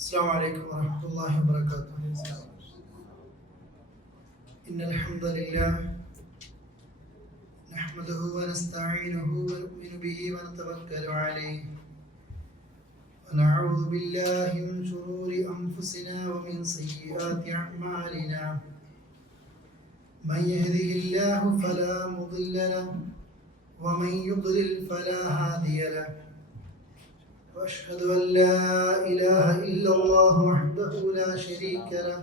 السلام عليكم ورحمة الله وبركاته. إن الحمد لله نحمده ونستعينه ونؤمن به ونتوكل عليه ونعوذ بالله من شرور أنفسنا ومن سيئات أعمالنا. من يهده الله فلا مضل له ومن يضلل فلا هادي له. وأشهد أن لا إله إلا الله وحده لا شريك له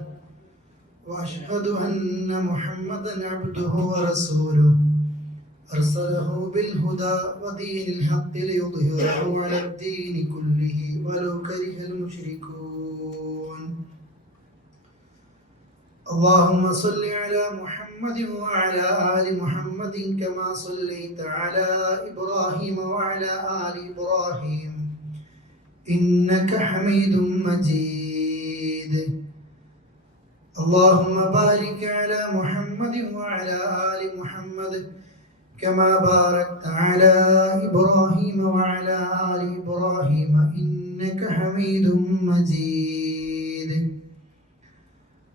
وأشهد أن محمدا عبده ورسوله أرسله بالهدى ودين الحق ليظهره على الدين كله ولو كره المشركون. اللهم صل على محمد وعلى آل محمد كما صليت على إبراهيم وعلى آل إبراهيم إنك حميد مجيد. اللهم بارك على محمد وعلى آل محمد كما باركت على إبراهيم وعلى آل إبراهيم إنك حميد مجيد.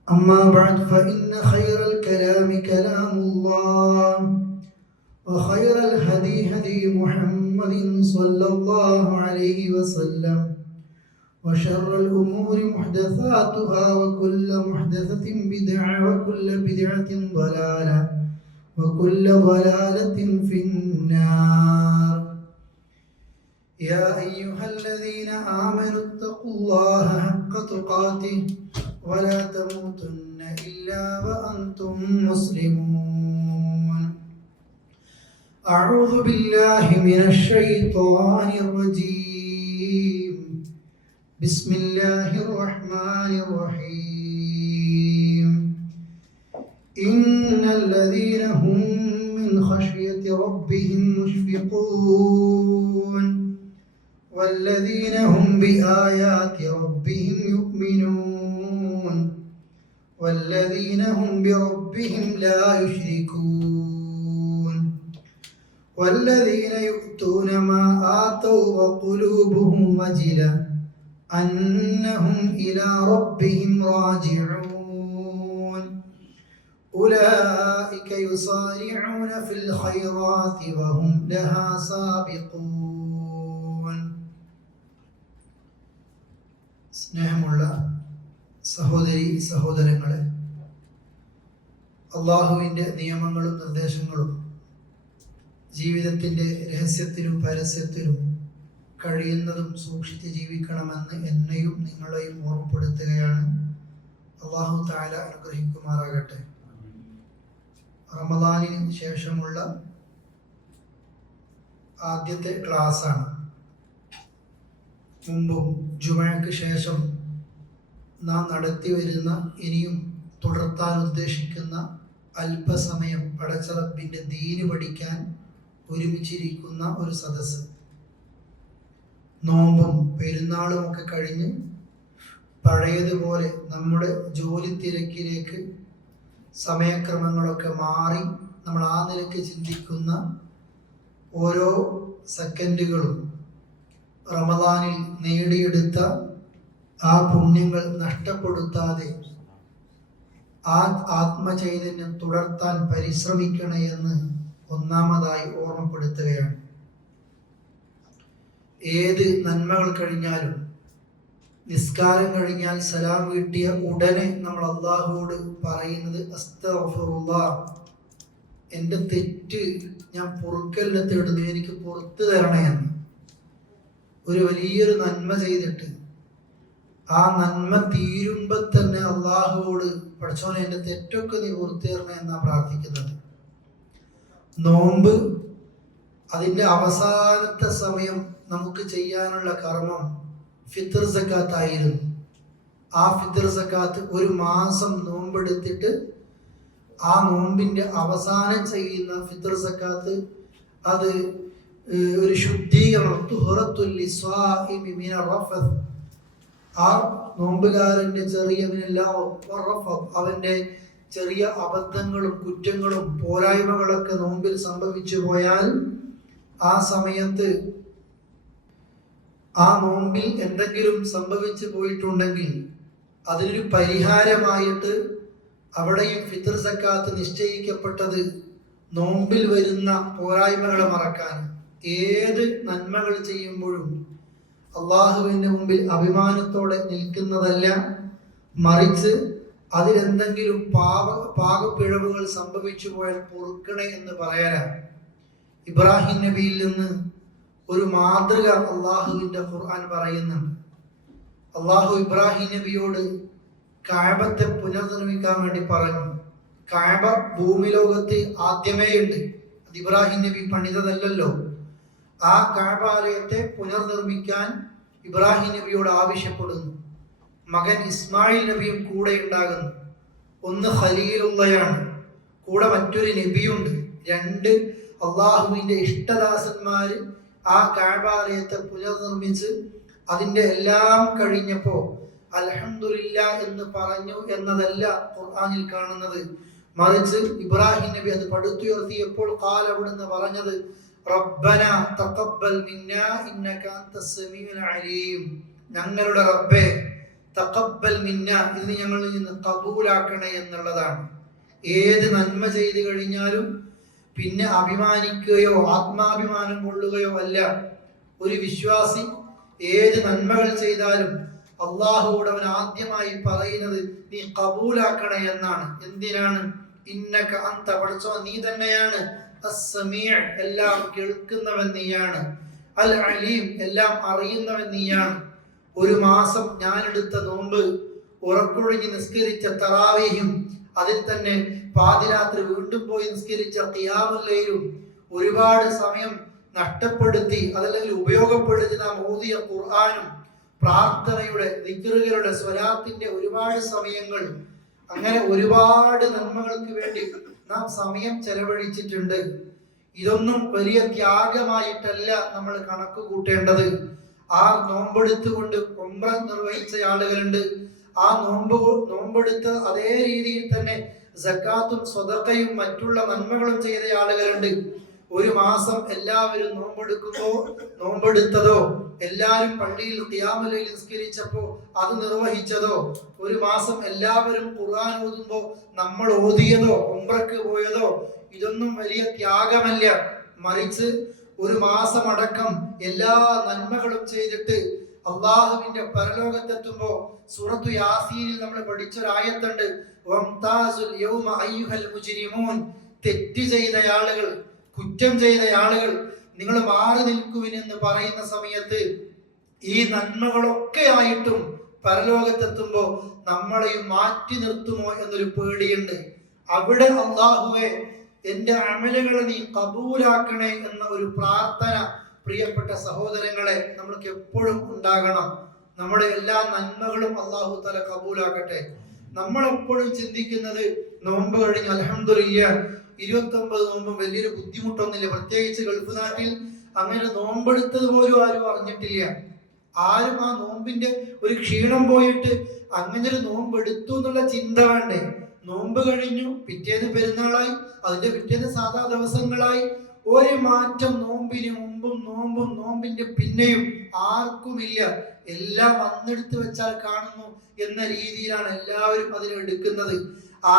أما بعد فإن خير الكلام كلام الله وخير الهدي هدي محمد صلى الله عليه وسلم وشر الأمور محدثاتها وكل محدثة بدعة وكل بدعة ضلالة وكل ضلالة في النار. يا أيها الذين آمنوا اتقوا الله حق تقاته ولا تموتن إلا وأنتم مسلمون. أعوذ بالله من الشيطان الرجيم. بسم الله الرحمن الرحيم. إن الذين هم من خشية ربهم مشفقون والذين هم بآيات ربهم يؤمنون والذين هم بربهم لا يشركون والذين يؤتون ما آتوا وقلوبهم وجلة أنهم إلى ربهم راجعون أولئك يسارعون في الخيرات وهم لها سابقون. സ്നേഹമുള്ള സഹോദരി സഹോദരങ്ങളെ, അള്ളാഹുവിൻ്റെ നിയമങ്ങളും നിർദ്ദേശങ്ങളും ജീവിതത്തിൻ്റെ രഹസ്യത്തിലും പരസ്യത്തിലും കഴിയുന്നതും സൂക്ഷിച്ച് ജീവിക്കണമെന്ന് എന്നെയും നിങ്ങളെയും ഓർമ്മപ്പെടുത്തുകയാണ്. അള്ളാഹു തആല അനുഗ്രഹിക്കുമാറാകട്ടെ. റമദാനിന് ശേഷമുള്ള ആദ്യത്തെ ക്ലാസ്സാണ്. മുമ്പും ജുമഅക്ക് ശേഷം നാം നടത്തി വരുന്ന ഇനിയും തുടർത്താൻ ഉദ്ദേശിക്കുന്ന അല്പസമയം പടച്ച റബ്ബിൻ്റെ ദീന് പഠിക്കാൻ ഒരുമിച്ചിരിക്കുന്ന ഒരു സദസ്സ്. നോമ്പും പെരുന്നാളും ഒക്കെ കഴിഞ്ഞ് പഴയതുപോലെ നമ്മുടെ ജോലി തിരക്കിലേക്ക് സമയക്രമങ്ങളൊക്കെ മാറി നമ്മൾ ആ നിലയ്ക്ക് ചിന്തിക്കുന്ന ഓരോ സെക്കൻഡുകളും റമദാനിൽ നേടിയെടുത്ത ആ പുണ്യങ്ങൾ നഷ്ടപ്പെടുത്താതെ ആ ആത്മചൈതന്യം തുടർത്താൻ പരിശ്രമിക്കണേ എന്ന് ഒന്നാമതായി ഓർമ്മപ്പെടുത്തുകയാണ്. ഏത് നന്മകൾ കഴിഞ്ഞാലും നിസ്കാരം കഴിഞ്ഞാൽ സലാം വീട്ടിയ ഉടനെ നമ്മൾ അള്ളാഹുവോട് പറയുന്നത് അസ്തഗ്ഫിറുല്ലാഹ്, എൻ്റെ തെറ്റ് ഞാൻ പൊറുക്കലിനെ തേടുന്നു, എനിക്ക് പുറത്തു തരണേ എന്ന്. ഒരു വലിയൊരു നന്മ ചെയ്തിട്ട് ആ നന്മ തീരുമ്പോൾ തന്നെ അള്ളാഹുവോട് പഠിച്ചോനെ എൻ്റെ തെറ്റൊക്കെ നീ പുറത്തു തരണേ എന്നാണ് പ്രാർത്ഥിക്കുന്നത്. നോമ്പ് അതിൻ്റെ അവസാനത്തെ സമയം നമുക്ക് ചെയ്യാനുള്ള കർമ്മം ഫിത്ർ സക്കാത്ത് ആയിരുന്നു. ആ ഫിത്ർ സക്കാത്ത് ഒരു മാസം നോമ്പെടുത്തിട്ട് ആ നോമ്പിൻ്റെ അവസാനം ചെയ്യുന്ന ഫിത്ർ സക്കാത്ത് അത് ഒരു ശുദ്ധീകരണം, ആ നോമ്പുകാരൻ്റെ അവൻ്റെ ചെറിയ അബദ്ധങ്ങളും കുറ്റങ്ങളും പോരായ്മകളൊക്കെ നോമ്പിൽ സംഭവിച്ചു പോയാൽ ആ സമയത്ത് ആ നോമ്പിൽ എന്തെങ്കിലും സംഭവിച്ചു പോയിട്ടുണ്ടെങ്കിൽ അതിനൊരു പരിഹാരമായിട്ട് അവിടെയും ഫിത്ർ സക്കാത്ത് നിശ്ചയിക്കപ്പെട്ടത് നോമ്പിൽ വരുന്ന പോരായ്മകളെ മറക്കാൻ. ഏത് നന്മകൾ ചെയ്യുമ്പോഴും അള്ളാഹുവിൻ്റെ മുമ്പിൽ അഭിമാനത്തോടെ നിൽക്കുന്നതല്ല, മറിച്ച് അതിലെന്തെങ്കിലും പാകപ്പിഴവുകൾ സംഭവിച്ചു പോയാൽ പൊറുക്കണേ എന്ന് പറയാനാണ്. ഇബ്രാഹിം നബിയിൽ നിന്ന് ഒരു മാതൃക അള്ളാഹുവിൻ്റെ ഖുർആൻ പറയുന്നുണ്ട്. അള്ളാഹു ഇബ്രാഹിം നബിയോട് കഅബത്തെ പുനർനിർമ്മിക്കാൻ വേണ്ടി പറഞ്ഞു. കഅബ ഭൂമി ലോകത്ത് ആദ്യമേ ഉണ്ട്, അത് ഇബ്രാഹിം നബി പണിതതല്ലല്ലോ. ആ കഅബാലയത്തെ പുനർനിർമ്മിക്കാൻ ഇബ്രാഹിം നബിയോട് ആവശ്യപ്പെടുന്നു. മകൻ ഇസ്മായിൽ നബിയും കൂടെ ഉണ്ടാകുന്നു. ഒന്ന് ഖലീലുള്ളയാണ്, കൂടെ മറ്റൊരു നബിയുണ്ട്. രണ്ട് അള്ളാഹുവിൻ്റെ ഇഷ്ടദാസന്മാര് ആ കഅബാലയത്തെ പുനർനിർമ്മിച്ച് അതിൻ്റെ എല്ലാം കഴിഞ്ഞപ്പോൾ അൽഹംദുലില്ലാ എന്ന് പറഞ്ഞു എന്നതല്ല ഖുർആനിൽ കാണുന്നത്. മറിച്ച് ഇബ്രാഹിം നബി അത് പടുത്തുയർത്തിയപ്പോൾ ഖാൽ അവിടുന്ന് പറഞ്ഞത് റബ്ബന തഖബ്ബൽ മിന്നാ ഇന്നക അൻതസ് സമീഉൽ അലീം. ഞങ്ങളുടെ റബ്ബേ തഖബ്ബൽ മിന്നാ, ഇത് ഞങ്ങളിൽ നിന്ന് കബൂലാക്കണേ എന്നുള്ളതാണ്. ഏത് നന്മ ചെയ്തു കഴിഞ്ഞാലും പിന്നെ അഭിമാനിക്കുകയോ ആത്മാഭിമാനം കൊള്ളുകയോ അല്ല. ഒരു വിശ്വാസി ഏത് നന്മകൾ ചെയ്താലും അള്ളാഹുവോട് അവൻ ആദ്യമായി പറയുന്നത് നീ കബൂലാക്കണേ എന്നാണ്. എന്തിനാണ്? ഇന്നക അന്ത, പഠിച്ചോ നീ തന്നെയാണ്, അസ്സമീഅ്, എല്ലാം കേൾക്കുന്നവൻ നീയാണ്, അൽ അലീം, എല്ലാം അറിയുന്നവൻ നീയാണ്. ഒരു മാസം ഞാൻ എടുത്ത നോമ്പ്, ഉറക്കൊഴിഞ്ഞ് നിസ്കരിച്ച തറാവീഹും, അതിൽ തന്നെ പാതിരാത്രി വീണ്ടും പോയി നിസ്കരിച്ച ഖിയാമുൽ ലൈലും, ഒരുപാട് സമയം നഷ്ടപ്പെടുത്തി അതല്ലെങ്കിൽ ഉപയോഗപ്പെടുത്തി നാം ഓതിയ ഖുർആനും, പ്രാർത്ഥനയുടെ ദിക്റുകളുടെ സ്വലാത്തിന്റെ ഒരുപാട് സമയങ്ങൾ, അങ്ങനെ ഒരുപാട് നന്മകൾക്ക് വേണ്ടി നാം സമയം ചെലവഴിച്ചിട്ടുണ്ട്. ഇതൊന്നും വലിയ ത്യാഗമായിട്ടല്ല നമ്മൾ കണക്ക് കൂട്ടേണ്ടത്. ആ നോമ്പെടുത്തുകൊണ്ട് ഉംറ നിർവഹിച്ച ആളുകളുണ്ട്. ആ നോമ്പെടുത്ത് അതേ രീതിയിൽ തന്നെ സക്കാത്തും സ്വതക്കയും മറ്റുള്ള നന്മകളും ചെയ്ത ആളുകളുണ്ട്. ഒരു മാസം എല്ലാവരും നോമ്പെടുത്തതോ എല്ലാവരും പള്ളിയിൽ ഖിയാമുൽ ലൈൽ നിസ്കരിച്ചപ്പോ അത് നിർവഹിച്ചതോ, ഒരു മാസം എല്ലാവരും ഖുർആൻ ഓതുമ്പോ നമ്മൾ ഓതിയതോ ഉംറക്ക് പോയതോ, ഇതൊന്നും വലിയ ത്യാഗമല്ല. മറിച്ച് ഒരു മാസം അടക്കം എല്ലാ നന്മകളും ചെയ്തിട്ട് അള്ളാഹുവിന്റെ പരലോകത്തെത്തുമ്പോ സൂറത്തു യാസീനിൽ നമ്മൾ പഠിച്ചൊരായത്തുണ്ട്, വംതാസുൽ യൗമ അയ്യുഹൽ മുജ്രിമൂൻ, തെറ്റ് ചെയ്ത ആളുകൾ, കുറ്റം ചെയ്ത ആളുകൾ നിങ്ങൾ മാറി നിൽക്കുവിൻ എന്ന് പറയുന്ന സമയത്ത് ഈ നന്മകളൊക്കെ ആയിട്ടും പരലോകത്തെത്തുമ്പോൾ നമ്മളെയും മാറ്റി നിർത്തുമോ എന്നൊരു പേടിയുണ്ട്. അവിടെ അല്ലാഹുവേ എൻ്റെ അമലുകളെ നീ കബൂലാക്കണേ എന്ന ഒരു പ്രാർത്ഥന പ്രിയപ്പെട്ട സഹോദരങ്ങളെ നമ്മൾക്ക് എപ്പോഴും ഉണ്ടാകണം. നമ്മുടെ എല്ലാ നന്മകളും അല്ലാഹു തആല കബൂലാക്കട്ടെ. നമ്മൾ എപ്പോഴും ചിന്തിക്കുന്നത് നോമ്പ് കഴിഞ്ഞ് അൽഹംദുലില്ലാ 29 നോമ്പും വലിയൊരു ബുദ്ധിമുട്ടൊന്നുമില്ല. പ്രത്യേകിച്ച് ഗൾഫ് നാട്ടിൽ അങ്ങനെ നോമ്പെടുത്തത് പോലും ആരും അറിഞ്ഞിട്ടില്ല. ആരും ആ നോമ്പിന്റെ ഒരു ക്ഷീണം പോയിട്ട് അങ്ങനെ ഒരു നോമ്പെടുത്തു എന്നുള്ള ചിന്ത വേണ്ടേ. നോമ്പ് കഴിഞ്ഞു, പിറ്റേന്ന് പെരുന്നാളായി, അതിന്റെ പിറ്റേന്ന് സാധാ ദിവസങ്ങളായി. ഒരു മാറ്റം നോമ്പിന് മുമ്പും നോമ്പിന്റെ പിന്നെയും ആർക്കുമില്ല. എല്ലാം വന്നെടുത്ത് വെച്ചാൽ കാണുന്നു എന്ന രീതിയിലാണ് എല്ലാവരും അതിനെടുക്കുന്നത്.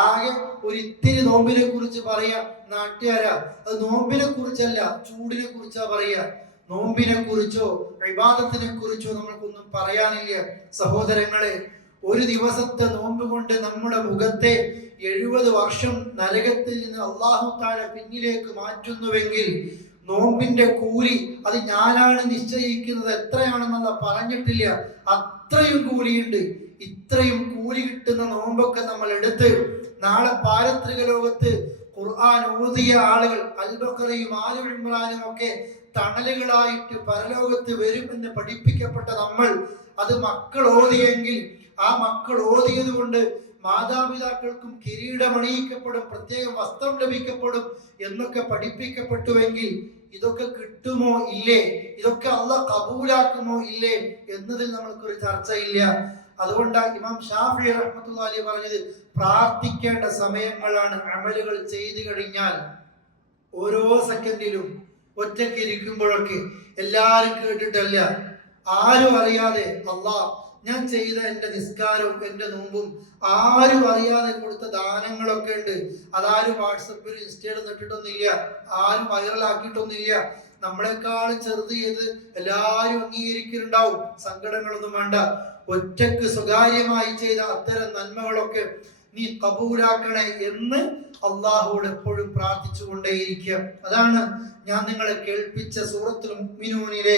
ആകെ ഒരു ഇത്തിരി നോമ്പിനെ കുറിച്ച് പറയാ നാട്ടുകാരാ, അത് നോമ്പിനെ കുറിച്ചല്ല, ചൂടിനെ കുറിച്ചാ പറയാ. നോമ്പിനെ കുറിച്ചോ ഇബാദത്തിനെ കുറിച്ചോ നമ്മൾക്കൊന്നും പറയാനില്ല സഹോദരങ്ങളെ. ഒരു ദിവസത്തെ നോമ്പ് കൊണ്ട് നമ്മുടെ മുഖത്തെ 70 വർഷം നരകത്തിൽ നിന്ന് അല്ലാഹു തആല പിന്നിലേക്ക് മാറ്റുന്നുവെങ്കിൽ നോമ്പിന്റെ കൂലി അത് ഞാനാണ് നിശ്ചയിക്കുന്നത്, എത്രയാണെന്നല്ല പറഞ്ഞിട്ടില്ല, അത്രയും കൂലിയുണ്ട്. ഇത്രയും കൂലി കിട്ടുന്ന നോമ്പൊക്കെ നമ്മൾ എടുത്ത് നാളെ പാരത്രിക ലോകത്ത് ഖുർആൻ ഓതിയ ആളുകൾ അൽ-ബഖറയും ആലു ഇംറാനും ഒക്കെ തണലുകളായിട്ട് പരലോകത്ത് വരുമെന്ന് പഠിപ്പിക്കപ്പെട്ട നമ്മൾ അത് മക്കൾ ഓതിയെങ്കിൽ ആ മക്കൾ ഓതിയത് കൊണ്ട് മാതാപിതാക്കൾക്കും കിരീടമണിയിക്കപ്പെടും, പ്രത്യേക വസ്ത്രം ലഭിക്കപ്പെടും എന്നൊക്കെ പഠിപ്പിക്കപ്പെട്ടുവെങ്കിൽ ഇതൊക്കെ കിട്ടുമോ ഇല്ലേ, ഇതൊക്കെ അല്ലാഹ് കബൂലാക്കുമോ ഇല്ലേ എന്നതിൽ നമ്മൾക്കൊരു ചർച്ചയില്ല. അതുകൊണ്ടാണ് ഇമാം ഷാഫിഈ റഹ്മത്തുള്ളാഹി അലൈഹി പറഞ്ഞത്, പ്രാർത്ഥിക്കേണ്ട സമയങ്ങളാണ് അമലുകൾ ചെയ്തു കഴിഞ്ഞാൽ. ഓരോ സെക്കൻഡിലും ഒറ്റയ്ക്ക് ഇരിക്കുമ്പോഴൊക്കെ എല്ലാവരും കേട്ടിട്ടല്ല, ആരും അറിയാതെ അള്ളാഹ് ഞാൻ ചെയ്ത എൻ്റെ നിസ്കാരവും എൻ്റെ നോമ്പും ആരും അറിയാതെ കൊടുത്ത ദാനങ്ങളൊക്കെ ഉണ്ട്. അതാരും വാട്സപ്പിൽ ഇൻസ്റ്റയിൽ ഇട്ടിട്ടൊന്നുമില്ല, ആരും വൈറലാക്കിയിട്ടൊന്നുമില്ല. നമ്മളെക്കാൾ ചെറുത് ചെയ്ത് എല്ലാരും അംഗീകരിക്കുന്നുണ്ടാവും. സങ്കടങ്ങളൊന്നും വേണ്ട. ഒറ്റക്ക് സ്വകാര്യമായി ചെയ്ത അത്തരം നന്മകളൊക്കെ നീ കബൂലാക്കണേ എന്ന് അള്ളാഹുവോട് എപ്പോഴും പ്രാർത്ഥിച്ചു കൊണ്ടേയിരിക്കുക. അതാണ് ഞാൻ നിങ്ങളെ കേൾപ്പിച്ച സൂറത്തുൽ മുഅ്മിനൂനിലെ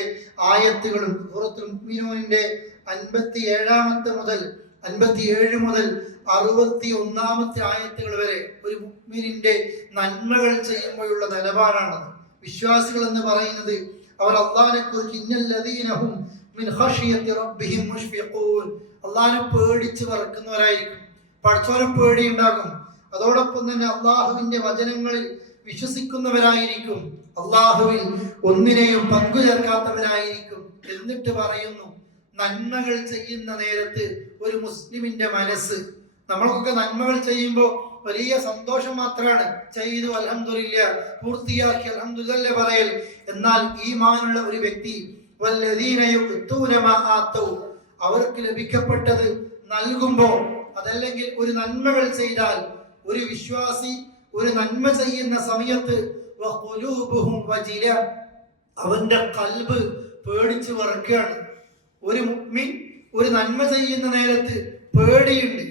ആയത്തുകളും സൂറത്തുൽ മുഅ്മിനൂനിന്റെ 57 മുതൽ 61 ആയത്തുകൾ വരെ ഒരു മുഅ്മിനിന്റെ നന്മകൾ ചെയ്യുമ്പോഴുള്ള നിലപാടാണത്. വിശ്വാസികൾ എന്ന് പറയുന്നത് അവർ അള്ളാഹിനെ കുറിച്ച് ഇന്നല്ലദീനഹും മിൻ ഖശിയത്തി റബ്ബിഹിം മുഷ്ഫിഖൂൻ, അള്ളാഹിനെ പേടിച്ച് വിറക്കുന്നവരായിരിക്കും. പടച്ചോനെ പേടിയുണ്ടാകും. അതോടൊപ്പം തന്നെ അള്ളാഹുവിന്റെ വചനങ്ങളിൽ വിശ്വസിക്കുന്നവരായിരിക്കും. അള്ളാഹുവിൽ ഒന്നിനെയും പങ്കു ചേർക്കാത്തവരായിരിക്കും. എന്നിട്ട് പറയുന്നു, നന്മകൾ ചെയ്യുന്ന നേരത്ത് ഒരു മുസ്ലിമിന്റെ മനസ്സ്, നമ്മളൊക്കെ നന്മകൾ ചെയ്യുമ്പോൾ വലിയ സന്തോഷം മാത്രമാണ്. ചെയ്തു അൽഹംദുലില്ലാഹ്, പൂർത്തിയാക്കി അൽഹംദുലില്ലാഹ് പറയൽ. എന്നാൽ ഈമാനുള്ള ഒരു വ്യക്തി വല്ലദീന യുഅ്തൂന മാ ആതൗ, അവർക്ക് ലഭിക്കപ്പെട്ടത് നൽകുമ്പോൾ, അതല്ലെങ്കിൽ ഒരു നന്മകൾ ചെയ്താൽ, ഒരു വിശ്വാസി ഒരു നന്മ ചെയ്യുന്ന സമയത്ത് വഖുലൂബുഹും വജില, അവന്റെ ഖൽബ് പേടിച്ച് വിറക്കുകയാണ്. ഒരു മുഅ്മിൻ ഒരു നന്മ ചെയ്യുന്ന നേരത്ത് പേടിയുണ്ട്.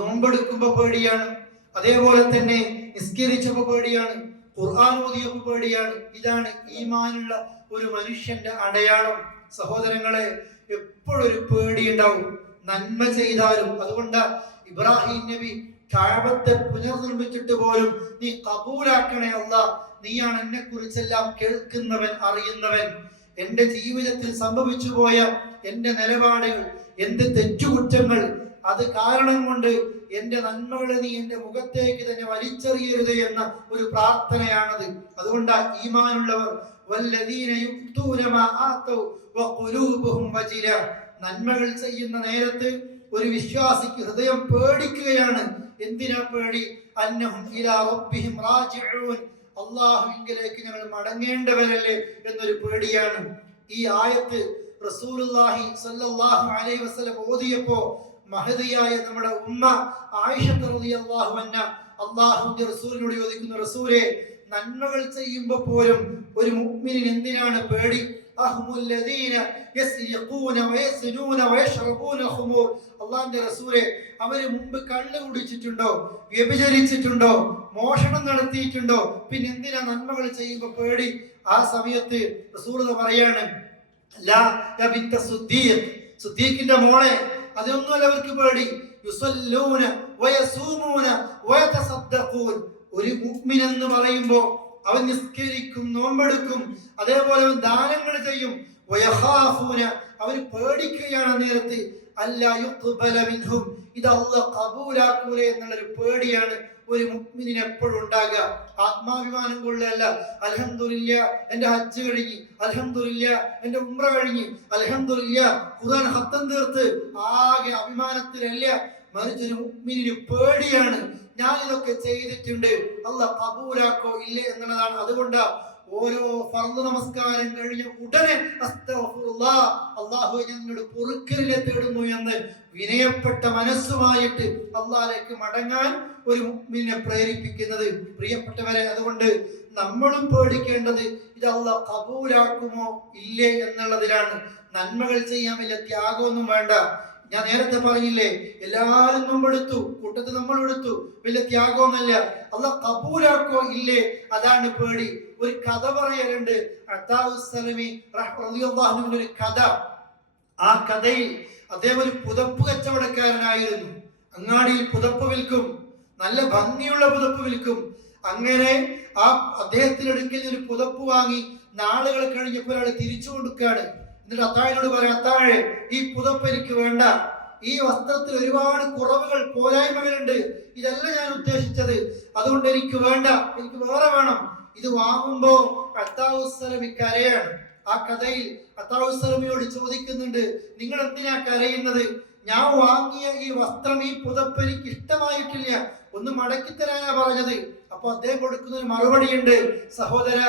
നോമ്പെടുക്കുമ്പോൾ പേടിയാണ്, അതേപോലെ തന്നെ നിസ്കരിച്ചപ്പോൾ പേടിയാണ്, ഖുർആൻ ഓതിയപ്പോൾ പേടിയാണ്. ഇതാണ് ഈമാനുള്ള ഒരു മനുഷ്യന്റെ അടയാളം. സഹോദരങ്ങളെ, എപ്പോഴൊരു പേടി ഉണ്ടാവും നന്മ ചെയ്താലും. അതുകൊണ്ട് ഇബ്രാഹിം നബി കഅബത്തെ പുനർനിർമ്മിച്ചിട്ട് പോലും നീ കബൂലാക്കണേ അല്ലാഹ്, നീയാണ് എന്നെ കുറിച്ചെല്ലാം കേൾക്കുന്നവൻ, അറിയുന്നവൻ. എന്റെ ജീവിതത്തിൽ സംഭവിച്ചു പോയ എന്റെ നിലപാടുകൾ, എന്റെ തെറ്റുകുറ്റങ്ങൾ, അത് കാരണം കൊണ്ട് എന്റെ നന്മകളെ നീ എന്റെ മുഖത്തേക്ക് തന്നെ വലിച്ചെറിയരുത് എന്ന ഒരു പ്രാർത്ഥനയാണത്. അതുകൊണ്ടാ ഈമാനുള്ളവർ വല്ലദീന യുഅ്തൂന മാ ആതൗ വഖുലൂബുഹും വജില, നന്മകൾ ചെയ്യുന്ന നേരത്ത് ഒരു വിശ്വാസിക്ക് ഹൃദയം പേടിക്കുകയാണ്. എന്തിനാ പേടി? അന്നഹും ഇലാ റബ്ബിഹിം റാജിഊൻ, അല്ലാഹുവിലേക്ക് ഞങ്ങൾ മടങ്ങേണ്ടവരല്ലേ എന്നൊരു പേടിയാണ്. ഈ ആയത്ത് റസൂലുള്ളാഹി സ്വല്ലല്ലാഹു അലൈഹി വസല്ലം ഓതിയപ്പോൾ മഹദിയായ നമ്മുടെ ഉമ്മ ആയിഷ റളിയല്ലാഹു അൻഹ അല്ലാഹുവിന്റെ റസൂലിനോട് ചോദിക്കുന്നു, റസൂലേ, നന്മകൾ ചെയ്യുമ്പോൾ പോലും ഒരു മുഅ്മിനിന് എന്തിനാണ് പേടി? അള്ളാന്റെ റസൂലെ, അവര് മുമ്പ് കള്ള് കുടിച്ചിട്ടുണ്ടോ, വ്യഭിചരിച്ചിട്ടുണ്ടോ, മോഷണം നടത്തിയിട്ടുണ്ടോ? പിന്നെ എന്തിനാ നന്മകൾ ചെയ്യുമ്പോ പേടി? ആ സമയത്ത് റസൂൽ പറയാണ്, സുദ്ദീഖിന്റെ മോളെ, അതൊന്നുമല്ല അവർക്ക് പേടി. യുസല്ലൂന വയസൂമൂന വയതസദ്ദഖൂൻ, ഒരു മുഅ്മിൻ എന്ന് പറയുമ്പോ അവൻ നിസ്കരിക്കും, നോമ്പെടുക്കും, അതേപോലെ അവൻ ദാനങ്ങൾ ചെയ്യും. വയഖാഫൂന, അവർ പേടിക്കുകയാണ് നേരത്തെ അല്ലാ യുഖ്ബല മിൻഹും, ഇത് അല്ലാഹ് ഖബൂലാക്കൂല എന്നുള്ളൊരു പേടിയാണ് ഒരു മുഅ്മിനിന് എപ്പോഴും ഉണ്ടാകുക. ആത്മാഭിമാനം കൊള്ളല്ല, അൽഹംദുലില്ലാഹ് എന്റെ ഹജ്ജ് കഴിഞ്ഞ്, അൽഹംദുലില്ലാഹ് എന്റെ ഉംറ കഴിഞ്ഞ്, അൽഹംദുലില്ലാഹ് ഖുർആൻ ഖത്തം തീർത്ത്, ആകെ അഭിമാനത്തിലല്ല. മറിച്ച് ഒരു മുഅ്മിനിന് പേടിയാണ്, ഞാൻ ഇതൊക്കെ ചെയ്തിട്ടുണ്ട്, അല്ലാഹ് ഖബൂലാക്കോ ഇല്ലേ എന്നുള്ളതാണ്. അതുകൊണ്ട് ഓരോ ഫർദ് നമസ്കാരം കഴിഞ്ഞ ഉടനെ അസ്തഗ്ഫിറുല്ലാഹ്, അല്ലാഹുവേ ഞാൻ നിന്നോട് പൊറുക്കലിനെ തേടുന്നു എന്ന് വിനയപ്പെട്ട മനസ്സുമായിട്ട് അല്ലാഹുവിലേക്ക് മടങ്ങാൻ ഒരു മുഅ്മിനെ പ്രേരിപ്പിക്കുന്നത്. പ്രിയപ്പെട്ടവരെ, അതുകൊണ്ട് നമ്മളും പേടിക്കേണ്ടത് ഇത് അല്ലാഹ് ഖബൂലാക്കുമോ ഇല്ലേ എന്നുള്ളതിലാണ്. നന്മകൾ ചെയ്യാൻ വലിയ ത്യാഗമൊന്നും വേണ്ട. ഞാൻ നേരത്തെ പറഞ്ഞില്ലേ, എല്ലാവരും നോമ്പെടുത്തു, കൂട്ടത്തിൽ നമ്മൾ എടുത്തു, വലിയ ത്യാഗമൊന്നുമില്ല. അല്ലാഹ് ഖബൂലാക്കോ ഇല്ലേ, അതാണ് പേടി. ഒരു കഥ പറയലുണ്ട്, അത്താഉസ്സലമി റളിയല്ലാഹു അൻഹുവിന്റെ ഒരു കഥ. ആ കഥയിൽ അദ്ദേഹം ഒരു പുതപ്പ് കച്ചവടക്കാരനായിരുന്നു. അങ്ങാടിയിൽ പുതപ്പ് വിൽക്കും, നല്ല ഭംഗിയുള്ള പുതപ്പ് വിൽക്കും. അങ്ങനെ ആ അദ്ദേഹത്തിന്റെ അടുക്കൽ ഒരു പുതപ്പ് വാങ്ങി നാളുകൾ കഴിഞ്ഞപ്പോൾ ഒരാൾ തിരിച്ചു കൊടുക്കുകയാണ്. എന്നിട്ട് അത്താഴിനോട് പറയാം, അത്താഴെ, ഈ പുതപ്പ് എനിക്ക് വേണ്ട, ഈ വസ്ത്രത്തിൽ ഒരുപാട് കുറവുകൾ, പോരായ്മകളുണ്ട്, ഇതല്ല ഞാൻ ഉദ്ദേശിച്ചത്, അതുകൊണ്ട് എനിക്ക് വേണ്ട, എനിക്ക് വേറെ വേണം. ഇത് വാങ്ങുമ്പോ അത്താഉസ്സലമി കരയാണ്. ആ കഥയിൽ അത്താഉസ്സലമിയോട് ചോദിക്കുന്നുണ്ട്, നിങ്ങൾ എന്തിനാ കരയുന്നത്? ഞാൻ വാങ്ങിയ ഈ വസ്ത്രം, ഈ പുതപ്പ് എനിക്ക് ഇഷ്ടമായിട്ടില്ല, ഒന്ന് മടക്കിത്തരാനാ പറഞ്ഞത്. അപ്പൊ അദ്ദേഹം കൊടുക്കുന്ന ഒരു മറുപടിയുണ്ട്, സഹോദര,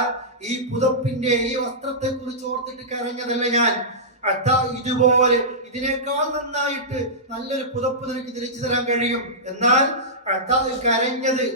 ഈ പുതപ്പിന്റെ, ഈ വസ്ത്രത്തെ കുറിച്ച് ഓർത്തിട്ട് കരഞ്ഞതല്ല ഞാൻ. ഇതുപോലെ ഇതിനേക്കാൾ നന്നായിട്ട് നല്ലൊരു പുതപ്പ് നിനക്ക് തിരിച്ചു തരാൻ കഴിയും. എന്നാൽ കരഞ്ഞത്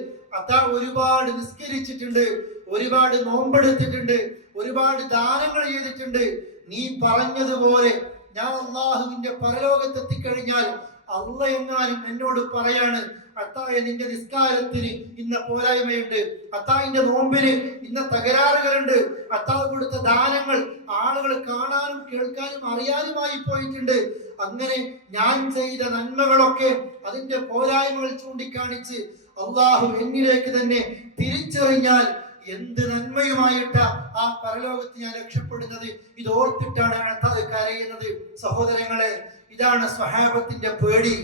ഒരുപാട് നിസ്കരിച്ചിട്ടുണ്ട്, ഒരുപാട് നോമ്പെടുത്തിട്ടുണ്ട്, ഒരുപാട് ദാനങ്ങൾ ചെയ്തിട്ടുണ്ട്. നീ പറഞ്ഞതുപോലെ ഞാൻ അള്ളാഹുവിന്റെ പരലോകത്തെത്തിക്കഴിഞ്ഞാൽ അള്ള എങ്ങാനും എന്നോട് പറയാണ്, അത്തായ നിന്റെ നിസ്കാരത്തിന് ഇന്ന പോരായ്മയുണ്ട്, അത്തായിന്റെ നോമ്പിന് ഇന്ന തകരാറുകളുണ്ട്, അത്താവ് കൊടുത്ത ദാനങ്ങൾ ആളുകൾ കാണാനും കേൾക്കാനും അറിയാനുമായി പോയിട്ടുണ്ട്. അങ്ങനെ ഞാൻ ചെയ്ത നന്മകളൊക്കെ അതിന്റെ പോരായ്മകൾ ചൂണ്ടിക്കാണിച്ച് അള്ളാഹു എന്നിലേക്ക് തന്നെ തിരിച്ചറിഞ്ഞാൽ എന്ത് നന്മയുമായിട്ട ആ പരലോകത്ത് ഞാൻ രക്ഷപ്പെടുന്നത്. ഇത് ഓർത്തിട്ടാണ് അത് കരയുന്നത്. സഹോദരങ്ങളെ, ഇതാണ് സ്വഹാബത്തിന്റെ പേടി,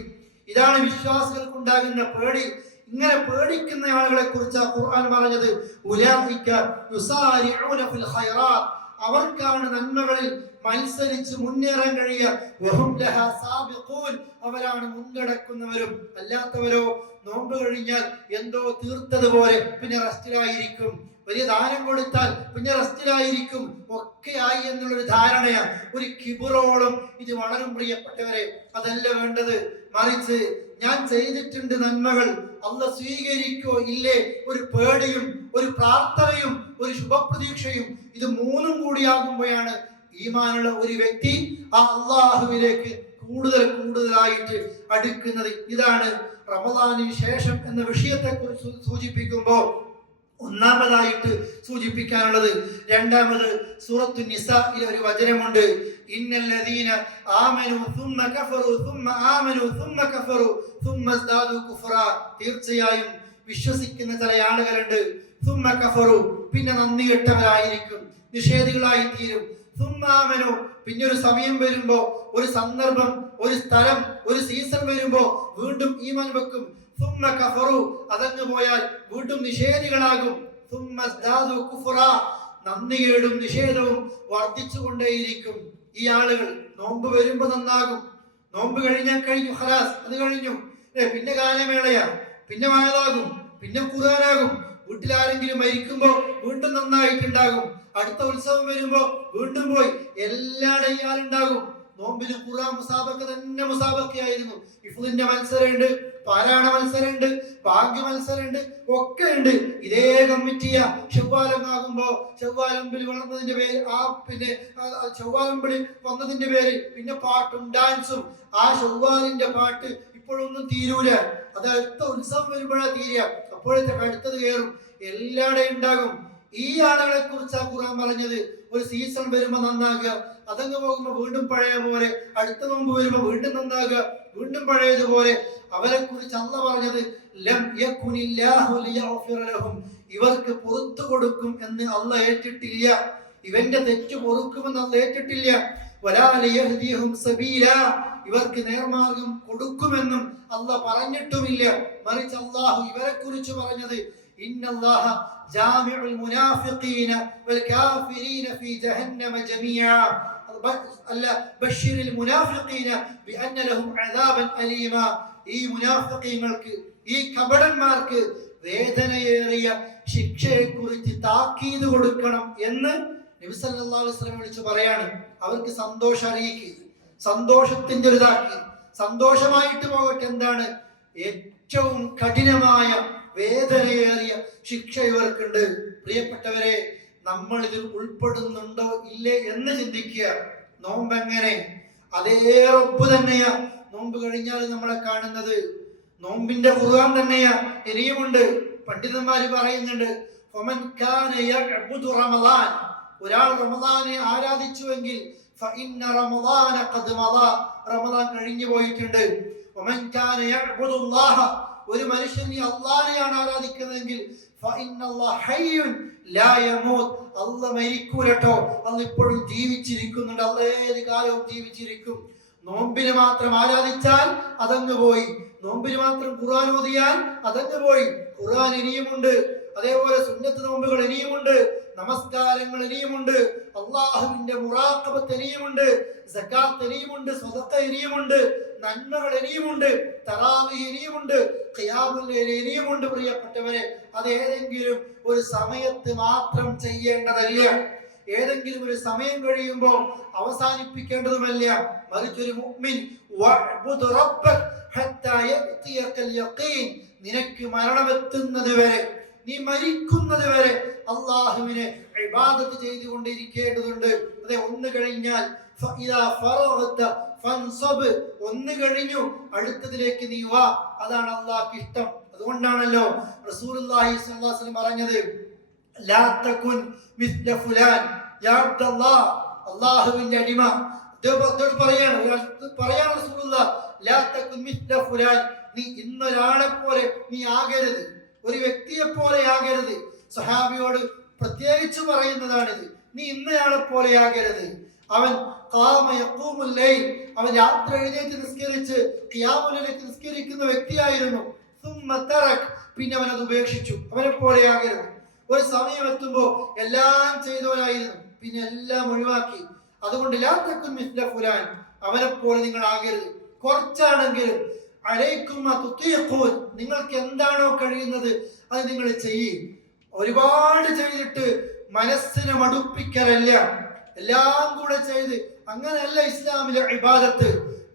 ഇതാണ് വിശ്വാസികൾക്കുണ്ടാകുന്ന പേടി. ഇങ്ങനെ പേടിക്കുന്ന ആളുകളെ കുറിച്ച് ഖുർആൻ പറഞ്ഞത്, ഉലൈക യുസാരിഊന ഫിൽ ഖൈറാത്ത്, അവർക്കാണ് നന്മകളിൽ മത്സരിച്ച് മുന്നേറാൻ കഴിയുക. വഹും ലഹാ സാബിഖൂൻ, അവരാണ് മുൻകടക്കുന്നവരും. അല്ലാത്തവരോ നോമ്പ് കഴിഞ്ഞാൽ എന്തോ തീർത്തതുപോലെ പിന്നെ റെസ്റ്റിലായിരിക്കും, വലിയ ദാനം കൊടുത്താൽ പിന്നെ റെസ്റ്റിലായിരിക്കും, ഒക്കെ ആയി എന്നുള്ളൊരു ധാരണയാണ്. ഒരു കിബിറോളം ഇത് വളരും. പ്രിയപ്പെട്ടവരെ, അതല്ല വേണ്ടത്. മറിച്ച് ഞാൻ ചെയ്തിട്ടുണ്ട് നന്മകൾ, അല്ലാഹ് സ്വീകരിക്കോ ഇല്ലേ, ഒരു പേടിയും ഒരു പ്രാർത്ഥനയും ഒരു ശുഭപ്രതീക്ഷയും, ഇത് മൂന്നും കൂടിയാകുമ്പോഴാണ് ഈമാനുള്ള ഒരു വ്യക്തി ആ അള്ളാഹുവിലേക്ക് കൂടുതലായിട്ട് അടുക്കുന്നത്. ഇതാണ് റമദാനിന് ശേഷം എന്ന വിഷയത്തെ കുറിച്ച് സൂചിപ്പിക്കുമ്പോൾ ഒന്നാമതായിട്ട് സൂചിപ്പിക്കാനുള്ളത്. രണ്ടാമത് സൂറത്തു നിസാഇലെ ഒരു വചനമുണ്ട്, ഇന്നല്ലദീന ആമനു സുമ്മ കഫറു സുമ്മ ആമനു സുമ്മ കഫറു സുമ്മ സ്ദാദു കുഫ്റാ, തീർച്ചയായും വിശ്വസിക്കുന്ന ചില ആളുകളുണ്ട്, സുമ്മ കഫറു, പിന്നെ നന്ദി കെട്ടവരായിരിക്കും, നിഷേധികളായി തീരും. സുമ്മ ആമനു, പിന്നെ ഒരു സമയം വരുമ്പോ, ഒരു സന്ദർഭം, ഒരു സ്ഥലം, ഒരു സീസൺ വരുമ്പോ വീണ്ടും ഈമാൻ വെക്കും. സുമ്മ കഫറു, അതങ്ങ് പോയാൽ വീണ്ടും നിഷേധികളാകും. സുമ്മ സ്ദാദു കുഫ്റാ, നന്ദികേടും നിഷേധവും വർദ്ധിച്ചുകൊണ്ടേയിരിക്കും. ഈ ആളുകൾ നോമ്പ് വരുമ്പോ നന്നാകും, നോമ്പ് കഴിഞ്ഞാൽ കഴിഞ്ഞു, ഖലാസ്, അത് കഴിഞ്ഞു. പിന്നെ ഗാനമേളയാ, പിന്നെ വാഴാകും, പിന്നെ ഖുർആനാകും. വീട്ടിലാരെങ്കിലും മരിക്കുമ്പോ വീണ്ടും നന്നായിട്ടുണ്ടാകും. അടുത്ത ഉത്സവം വരുമ്പോ വീണ്ടും പോയി എല്ലാടെ ഇയാളുണ്ടാകും. നോമ്പിന് ഖുർആൻ മുസാബക്ക തന്നെ മുസാബക്കയായിരുന്നു. ഹിഫ്ളിന്റെ മത്സരമുണ്ട്, പാരായണ മത്സരമുണ്ട്, ഭാഗ്യ മത്സരമുണ്ട്, ഒക്കെ ഉണ്ട്. ഇതേ കമ്മിറ്റിയ ചൊവ്വാലമാകുമ്പോ ചൊവ്വാലമ്പിൽ വളർന്നതിന്റെ പേര്, പിന്നെ ചൊവ്വാലമ്പിൽ വന്നതിന്റെ പേര് പിന്നെ പാട്ടും ഡാൻസും. ആ ചൊവ്വാലിന്റെ പാട്ട് ഇപ്പോഴൊന്നും തീരൂല, അത് അടുത്ത ഉത്സവം വരുമ്പോഴാണ് തീരുക. അപ്പോഴത്തേക്ക് അടുത്തത് കയറും, എല്ലാടെയും ഉണ്ടാകും. ഈ ആളുകളെ കുറിച്ചാ ഖുർആൻ പറഞ്ഞത്. ഒരു സീസൺ വരുമ്പോ നന്നാകുക, അതങ്ങ് പോകുമ്പോ വീണ്ടും പഴയ പോലെ, അടുത്ത നോമ്പ് വരുമ്പോ വീണ്ടും നന്നാകുക, വീണ്ടും പഴയതുപോലെ. അവരെ കുറിച്ച് അല്ലാഹ് പറഞ്ഞത്, ലം യകുനില്ലാഹു ലിയഗ്ഫിറ ലഹും, ഇവർക്ക് പുറത്തു കൊടുക്കും എന്ന് അല്ലാഹ് ഏറ്റിട്ടില്ല, ഇവന്റെ തെറ്റ് പൊറുക്കുമെന്ന് അല്ലാഹ് ഏറ്റിട്ടില്ല. വലാ ലിയഹ്ദിഹും സബീല, ഇവർക്ക് നേർമാർഗം കൊടുക്കുമെന്നും അല്ലാഹ് പറഞ്ഞിട്ടുമില്ല. മറിച്ച് അല്ലാഹു ഇവരെ കുറിച്ച് പറഞ്ഞത്, ഇന്നല്ലാഹ ജാമിഉൽ മുനാഫിഖീന വൽ കാഫിരീന ഫീ ജഹന്നമ ജമീഅ ബശ്ശിറിൽ മുനാഫിഖീന ബിഅന്ന ലഹും അദാബൻ അലീമ. ഈ മുനാഫിഖീങ്ങൾക്ക്, ഈ കപടന്മാർക്ക് വേദനയേറിയ ശിക്ഷയെ കുറിച്ച് താക്കീത് കൊടുക്കണം എന്ന് നബി സല്ലല്ലാഹു അലൈഹി വസല്ലം വിളിച്ചു പറയാണ്. അവർക്ക് സന്തോഷം അറിയിക്കുക, സന്തോഷത്തിന്റെ ഒരു ഇതാക്കി, സന്തോഷമായിട്ട് പോകട്ടെ. എന്താണ്? ഏറ്റവും കഠിനമായ വേദനയേറിയ ശിക്ഷ ഇവർക്കുണ്ട്. പ്രിയപ്പെട്ടവരെ, നമ്മൾ ഇതിൽ ഉൾപ്പെടുന്നുണ്ടോ ഇല്ലേ എന്ന് ചിന്തിക്കുക. നോമ്പ് എങ്ങനെ? അതേ റബ്ബ് തന്നെയാ നോമ്പ് കഴിഞ്ഞാൽ നമ്മളെ കാണുന്നത്. നോമ്പിന്റെ ഖുർആൻ തന്നെയാ ഇനിയുമുണ്ട്. പണ്ഡിതന്മാര് പറയുന്നുണ്ട്, ഫമൻ കാന യഅ്ബുദു റമളാൻ, ഒരാൾ റമളാനെ ആരാധിച്ചുവെങ്കിൽ ഫഇന്ന റമളാന ഖദ് മദാ, റമളാൻ കഴിഞ്ഞു പോയിട്ടുണ്ട്. വമൻ കാന യഅ്ബുദുല്ലാഹ, ഒരു മനുഷ്യൻ അല്ലാഹനെയാണ് ആരാധിക്കുന്നതെങ്കിൽ ഫഇന്നല്ലാഹ ഹയ്യുൻ ലാ യമൂത്, അല്ലാഹ് മരിക്കൂലട്ടോ, അല്ലാഹ് ഇപ്പോഴും ജീവിച്ചിരിക്കുന്നുണ്ട്, അല്ലാഹ് ഏത് കാലവും ജീവിച്ചിരിക്കും. നോമ്പിനെ മാത്രം ആരാധിച്ചാൽ അതങ്ങ് പോയി, നോമ്പിന് മാത്രം ഖുർആൻ ഓതിയാൽ അതങ്ങ് പോയി. ഖുർആൻ ഇനിയുമുണ്ട്, അതേപോലെ സുന്നത്ത് നോമ്പുകൾ ഇനിയുമുണ്ട്, നമസ്കാരങ്ങൾ ഇനിയുമുണ്ട്, അള്ളാഹുവിന്റെ മുറാഖബത്ത് ഇനിയുമുണ്ട്, സകാത്ത് ഇനിയുമുണ്ട്, സദഖ ഇനിയുമുണ്ട്, നന്മകൾ ഇനിയുമുണ്ട്, തറാവീഹ് ഇനിയുമുണ്ട്, ഖിയാമുൽ ലൈൽ ഇനിയുമുണ്ട്. പ്രിയപ്പെട്ടവരെ, അത് ഏതെങ്കിലും ഒരു സമയത്ത് മാത്രം ചെയ്യേണ്ടതല്ല. ഏതെങ്കിലും ഒരു സമയം കഴിയുമ്പോൾ അവസാനിപ്പിക്കേണ്ടതുമല്ല. മറിച്ച് ഒരു മുഅ്മിൻ വഅബ്ദു റബ്ബക ഹത്താ യഅതിയകൽ യഖീൻ, നിനക്ക് മരണമെത്തുന്നത് വരെ, നീ മരിക്കുന്നത് വരെ അല്ലാഹുവിനെ ഇബാദത്ത് ചെയ്തുകൊണ്ടിരിക്കേണ്ടതുണ്ട്. അതെ, ഒന്ന് കഴിഞ്ഞാൽ ഫഇദാ ഫറഗത ഫൻസബ്, ഒന്ന് കഴിഞ്ഞു അടുത്തതിലേക്ക് നീ വാ. അതാണ് അല്ലാഹുവിന് ഇഷ്ടം. അതുകൊണ്ടാണല്ലോ റസൂലുള്ളാഹി സ്വല്ലല്ലാഹു അലൈഹി വസല്ലം പറഞ്ഞത്, ലാ തകുൻ മിസ്ല ഫുലാൻ യാ അബ്ദുല്ലാഹ്. അല്ലാഹുവിന്റെ അടിമ പറയാണ് റസൂലുള്ളാഹ്, ലാ തകുൻ മിസ്ല ഫുലാൻ, നീ ഇന്നൊരാളെ പോലെ നീ ആകരുത്, ഒരു വ്യക്തിയെ പോലെ ആകരുത്. സഹാബിയോട് പ്രത്യേകിച്ച് പറയുന്നതാണിത്. നീ ഇന്നയാളെ പോലെ ആകരുത്. അവൻ അവൻ രാത്രി എഴുന്നേറ്റ് നിസ്കരിച്ച് ഖിയാമുൽ ലൈൽ നിസ്കരിക്കുന്ന വ്യക്തിയായിരുന്നു. പിന്നെ അവൻ അത് ഉപേക്ഷിച്ചു. അവനെ പോലെ ആകരുത്. ഒരു സമയം എത്തുമ്പോൾ എല്ലാം ചെയ്തവനായിരുന്നു, പിന്നെ എല്ലാം ഒഴിവാക്കി. അതുകൊണ്ട് ലാ തകുൻ മിസ്ല ഫുലാൻ, അവനെ പോലെ നിങ്ങൾ ആകരുത്. കുറച്ചാണെങ്കിലും അലൈക്കും തുതീഖൂൻ, നിങ്ങൾക്ക് എന്താണോ കഴിയുന്നത് അത് നിങ്ങൾ ചെയ്യും. ഒരുപാട് ചെയ്തിട്ട് മനസ്സിനെ മടുപ്പിക്കലല്ല, എല്ലാം കൂടെ ചെയ്ത് അങ്ങനെയല്ല ഇസ്ലാമിലെ ഇബാദത്ത്.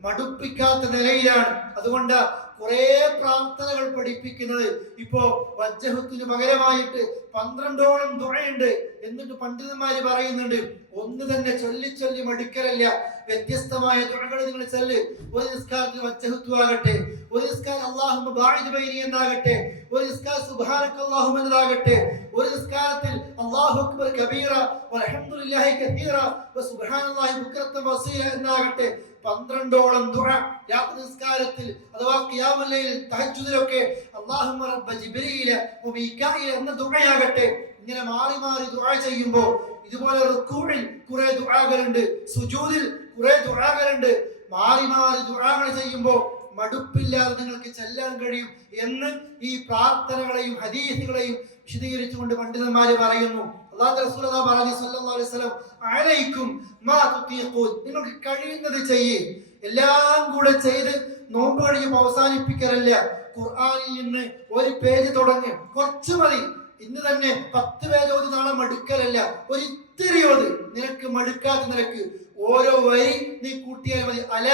മടുപ്പിക്കാത്ത നിലയിലാണ്. അതുകൊണ്ട് കുറെ പ്രാർത്ഥനകൾ പഠിപ്പിക്കുന്നത്. ഇപ്പോ വജ്ജഹത്തിന് പകരമായിട്ട് 12ഓളം ദുആയുണ്ട്. എന്നിട്ട് പണ്ഡിതന്മാര് പറയുന്നുണ്ട്, ഒന്ന് തന്നെ ചൊല്ലി ചൊല്ലി മടുക്കലല്ല, വ്യത്യസ്തമായ ദുആകൾ നിങ്ങൾ ചൊല്ല്. ഒരു നിസ്കാരത്തിൽ വജ്ജഹത്തു ആകട്ടെ, ഒരു നിസ്കാരം അല്ലാഹുമ്മ ബാഇദ് ബൈനി എന്നാകട്ടെ, ഒരു നിസ്കാരം സുബ്ഹാനക അല്ലാഹുമ്മ എന്നതാകട്ടെ, ഒരു നിസ്കാരത്തിൽ അല്ലാഹു അക്ബർ കബീറ വൽഹംദുലില്ലാഹി കസീറ വസുബ്ഹാനല്ലാഹി ബുക്റത്തൻ വസീല എന്നാകട്ടെ. 12ഓളം ദുആ രാത്രി നിസ്കാരത്തിൽ അഥവാ ഖിയാമുൽ ലൈൽ തഹജ്ജുദിലൊക്കെ അല്ലാഹുമ്മ റബ്ബ ജിബ്രീല വമീകാഈല എന്ന ദുആയാകട്ടെ. ഇങ്ങനെ മാറി മാറി ദുആ ചെയ്യുമ്പോൾ ഇതുപോലെ റുക്കൂഇൽ കുറെ ദുആകളുണ്ട്, സുജൂദിൽ കുറെ ദുആകളുണ്ട്. മാറി മാറി ദുആകൾ ചെയ്യുമ്പോൾ മടുപ്പില്ലാതെ നിങ്ങൾക്ക് ചെല്ലാൻ കഴിയും എന്ന് ഈ പ്രാർത്ഥനകളെയും ഹദീസുകളെയും വിശദീകരിച്ചുകൊണ്ട് പണ്ഡിതന്മാര് പറയുന്നു. അല്ലാഹുവിന്റെ റസൂൽ പറഞ്ഞു സല്ലല്ലാഹു അലൈഹി വസല്ലം, അലൈക്കും മാ തുതീഖൂൻ, നിങ്ങൾക്ക് കഴിയുന്നത് ചെയ്യേ. എല്ലാം കൂടെ ചെയ്ത് നോമ്പ് കഴിയുമ്പോൾ അവസാനിപ്പിക്കലല്ല. ഖുർആനിൽ നിന്ന് ഒരു പേജ് തുടങ്ങി, കുറച്ച് മതി. ഇന്ന് തന്നെ 10 പേജ് ഓതി നാളെ മടുക്കലല്ല, ഒരു ഇത്തിരി ഓതി, നിനക്ക് മടുക്കാത്ത നിനക്ക് ഓരോ വരി നീ കൂട്ടിയാൽ മതി. അല,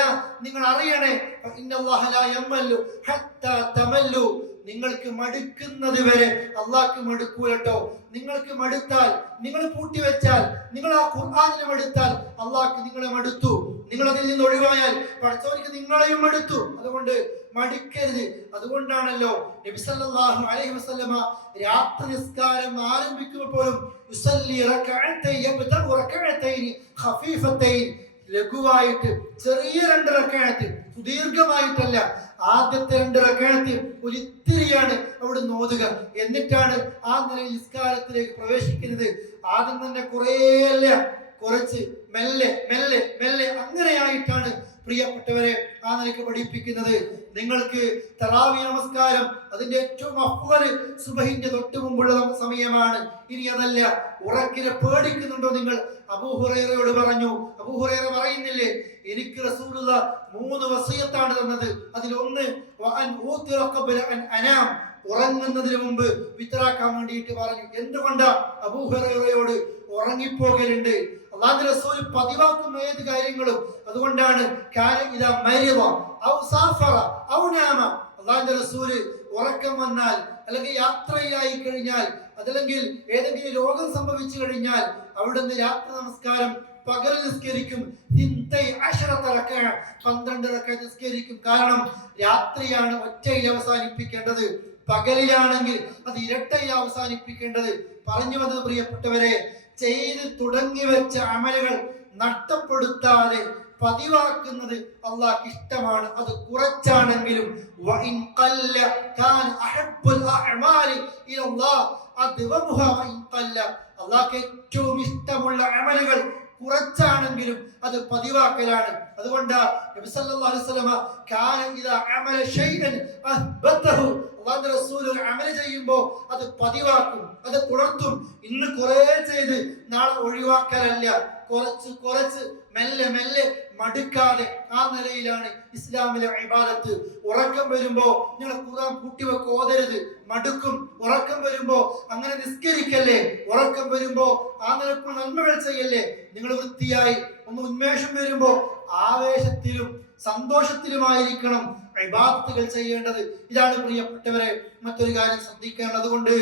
നിങ്ങൾ അറിയണേ, ഇന്നല്ലാഹ ലാ യമല്ലു ഹത്താ തമല്ലു, നിങ്ങൾക്ക് മടുക്കുന്നത് വരെ അള്ളാഹ്ക്ക് മടുക്കൂലട്ടോ. നിങ്ങൾക്ക് മടുത്താൽ, നിങ്ങൾ പൂട്ടിവെച്ചാൽ, നിങ്ങൾ ആ ഖുർആനിനെ മടുത്താൽ അള്ളാഹ്ക്ക് നിങ്ങളെ മടുത്തു. നിങ്ങൾ അതിൽ നിന്ന് ഒഴിവായാൽ പടച്ചവർക്ക് നിങ്ങളെയും മടുത്തു. അതുകൊണ്ട് മടുക്കരുത്. അതുകൊണ്ടാണല്ലോ നബി സല്ലല്ലാഹു അലൈഹി വസല്ലമ രാത്രി നിസ്കാരം ആരംഭിക്കുമ്പോൾ പോലും യുസല്ലി റകഅതൈൻ യബ്തഗു റകഅതൈൻ ഖഫീഫതൈൻ, ലഘുവായിട്ട് ചെറിയ 2 റകഅത്ത്, സുദീർഘമായിട്ടല്ല. ആദ്യത്തെ 2 റകഅത്ത് ഒരു ഇത്തിരിയാണ് അവിടെ നോതുക. എന്നിട്ടാണ് ആ നിലയിൽ നിസ്കാരത്തിലേക്ക് പ്രവേശിക്കുന്നത്. ആദ്യം തന്നെ കുറേ അല്ല, കുറച്ച് മെല്ലെ മെല്ലെ മെല്ലെ അങ്ങനെയായിട്ടാണ് പ്രിയപ്പെട്ടവരെ ആ നിലയ്ക്ക് പഠിപ്പിക്കുന്നത്. നിങ്ങൾക്ക് തറാവി നമസ്കാരം അതിന്റെ ഏറ്റവും അഫ്ള് സുബഹിന്റെ തൊട്ട് മുമ്പുള്ള സമയമാണ്. ഇനി അതല്ല, ഉറക്കിനെ പേടിക്കുന്നുണ്ടോ നിങ്ങൾ? അബൂ ഹുറൈറയോട് പറഞ്ഞു. അബൂ ഹുറൈറ പറയുന്നില്ലേ, എനിക്ക് റസൂലുള്ളാഹ് 3 വസിയത്താണ് തന്നത്. അതിലൊന്ന് വഅൻ ഊതിറ ഖബ്ല അൻ അനാം, ഉറങ്ങുന്നതിന് മുമ്പ് വിത്റാക്കാൻ വേണ്ടിയിട്ട് പറഞ്ഞു. എന്തുകൊണ്ടാ അബൂ ഹുറൈറയോട് ഉറങ്ങിപ്പോകലുണ്ട്? അല്ലാഹുവിന്റെ റസൂൽ പതിവാക്കുന്ന ഏത് കാര്യങ്ങളും അതുകൊണ്ടാണ്. കാന ഇദാ മരിദ ഔ സാഫറ ഔ നാമ, അല്ലാഹുവിന്റെ റസൂൽ ഉറക്കം വന്നാൽ, അല്ലെങ്കിൽ യാത്രയിലായി കഴിഞ്ഞാൽ, അതല്ലെങ്കിൽ ഏതെങ്കിലും രോഗം സംഭവിച്ചു കഴിഞ്ഞാൽ അവിടുന്ന് രാത്രി നമസ്കാരം പകൽ നിസ്കരിക്കും. 12 റക്അത്ത് നിസ്കരിക്കും. കാരണം രാത്രിയാണ് ഒറ്റയിൽ അവസാനിപ്പിക്കേണ്ടത്, പകലിലാണെങ്കിൽ അത് ഇരട്ടയിൽ അവസാനിപ്പിക്കേണ്ടത്. പറഞ്ഞു വന്നത് പ്രിയപ്പെട്ടവരെ, ചെയ്ത് തുടങ്ങി വെച്ച അമലുകൾ നഷ്ടപ്പെടുത്താതെ പതിവാക്കുന്നത് അല്ലാഹുവിന് ഇഷ്ടമാണ്. അത് കുറച്ചാണെങ്കിലും വഇൻ ഖല്ല കാന അഹബ്ബുൽ അഅമാലി ഇലല്ലാഹ് അദ്വമുഹാ വഇൻ ഖല്ല, അല്ലാഹുവിന് ഏറ്റവും ഇഷ്ടമുള്ള അമലുകൾ കുറച്ചാണെങ്കിലും അത് പതിവാക്കലാണ്. അതുകൊണ്ട് നബി സല്ലല്ലാഹു അലൈഹി വസല്ലമ കാന ഇദാ അമല ഷൈഅൻ അസ്ബതഹു, അല്ലാഹുവിന്റെ റസൂൽ ഒരു അമൽ ചെയ്യുമ്പോൾ അത് പതിവാക്കും, അത് തുടർത്തും. ഇന്ന് കുറേ ചെയ്ത് നാളെ ഒഴിവാക്കലല്ല, കുറച്ച് കുറച്ച് മെല്ലെ മെല്ലെ മടുക്കാതെ ആ നിലയിലാണ് ഇസ്ലാമിലെ ഇബാദത്ത്. ഉറക്കം വരുമ്പോ നിങ്ങൾ ഖുർആൻ കൂട്ടിവെക്ക് ഓതരുത്, മടുക്കും. ഉറക്കം വരുമ്പോ അങ്ങനെ നിസ്കരിക്കല്ലേ. ഉറക്കം വരുമ്പോ ആ നിലക്കുള്ള നന്മകൾ ചെയ്യല്ലേ. നിങ്ങൾ വൃത്തിയായി ഒന്ന് ഉന്മേഷം വരുമ്പോ ആവേശത്തിലും സന്തോഷത്തിലുമായിരിക്കണം ഇബാദത്തുകൾ ചെയ്യേണ്ടത്. ഇതാണ് പ്രിയപ്പെട്ടവരെ മറ്റൊരു കാര്യം ശ്രദ്ധിക്കേണ്ടത്. അതുകൊണ്ട്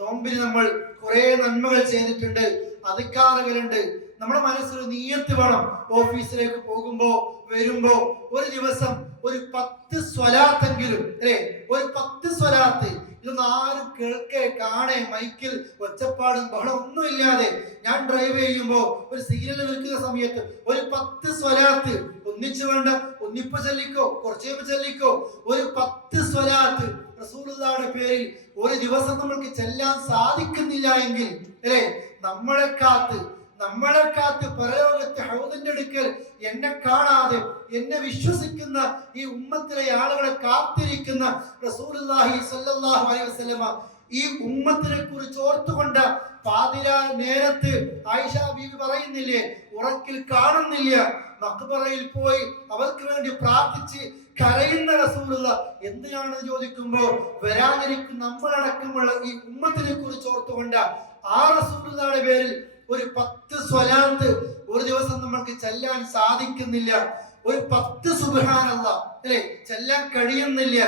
നോമ്പിന് നമ്മൾ കുറെ നന്മകൾ ചെയ്തിട്ടുണ്ട്, അധികാറുകളുണ്ട്. നമ്മുടെ മനസ്സിൽ നിയ്യത്ത് വേണം. ഓഫീസിലേക്ക് പോകുമ്പോ വരുമ്പോ ഒരു ദിവസം ഒരു 10 സ്വലാത്തെങ്കിലും, അല്ലെ, ഒരു 10 സ്വലാത്ത്. ഇതൊന്നും ആരും കേൾക്കേ കാണേ മൈക്കിൽ ഒച്ചപ്പാടും ബഹളം ഒന്നും ഇല്ലാതെ ഞാൻ ഡ്രൈവ് ചെയ്യുമ്പോ ഒരു സിഗ്നൽ നിൽക്കുന്ന സമയത്ത് ഒരു 10 സ്വലാത്ത് ഒന്നിച്ചു വേണ്ട, ഒന്നിപ്പ് ചൊല്ലിക്കോ, കുറച്ചേപ്പ് ചൊല്ലിക്കോ, ഒരു 10 സ്വലാത്ത് റസൂലുള്ളാഹിയുടെ പേരിൽ ഒരു ദിവസം നമ്മൾക്ക് ചെല്ലാൻ സാധിക്കുന്നില്ല എങ്കിൽ, അല്ലെ, നമ്മളെ കാത്ത് പരലോകത്തെ ഹൗദിന്റെ അടുക്കൽ എന്നെ കാണാതെ എന്നെ വിശ്വസിക്കുന്ന ഈ ഉമ്മത്തിലെ ആളുകളെ കാത്തിരിക്കുന്ന റസൂലുള്ളാഹി സ്വല്ലല്ലാഹു അലൈഹി വസല്ലമ ഈ ഉമ്മത്തിനെ കുറിച്ച് ഓർത്തുകൊണ്ട് പാതിരാ നേരത്ത് ആയിഷ ബീവി പറയുന്നില്ലേ, ഉറക്കിൽ കാണുന്നില്ല, മഖ്ബറയിൽ പോയി അവർക്ക് വേണ്ടി പ്രാർത്ഥിച്ച് കരയുന്ന റസൂലുള്ള. എന്തിനാണെന്ന് ചോദിക്കുമ്പോ വരാനിരിക്കുന്ന നമ്മളടക്കമുള്ള ഈ ഉമ്മത്തിനെ കുറിച്ച് ഓർത്തുകൊണ്ട് ആ റസൂലുള്ളാഹിയുടെ പേരിൽ ഒരു 10 സ്വലാത്ത് ഒരു ദിവസം നമ്മൾക്ക് ചെല്ലാൻ സാധിക്കുന്നില്ല. ഒരു 10 സുബ്ഹാനല്ലാഹ്, അല്ലേ, ചെല്ലാൻ കഴിയുന്നില്ല.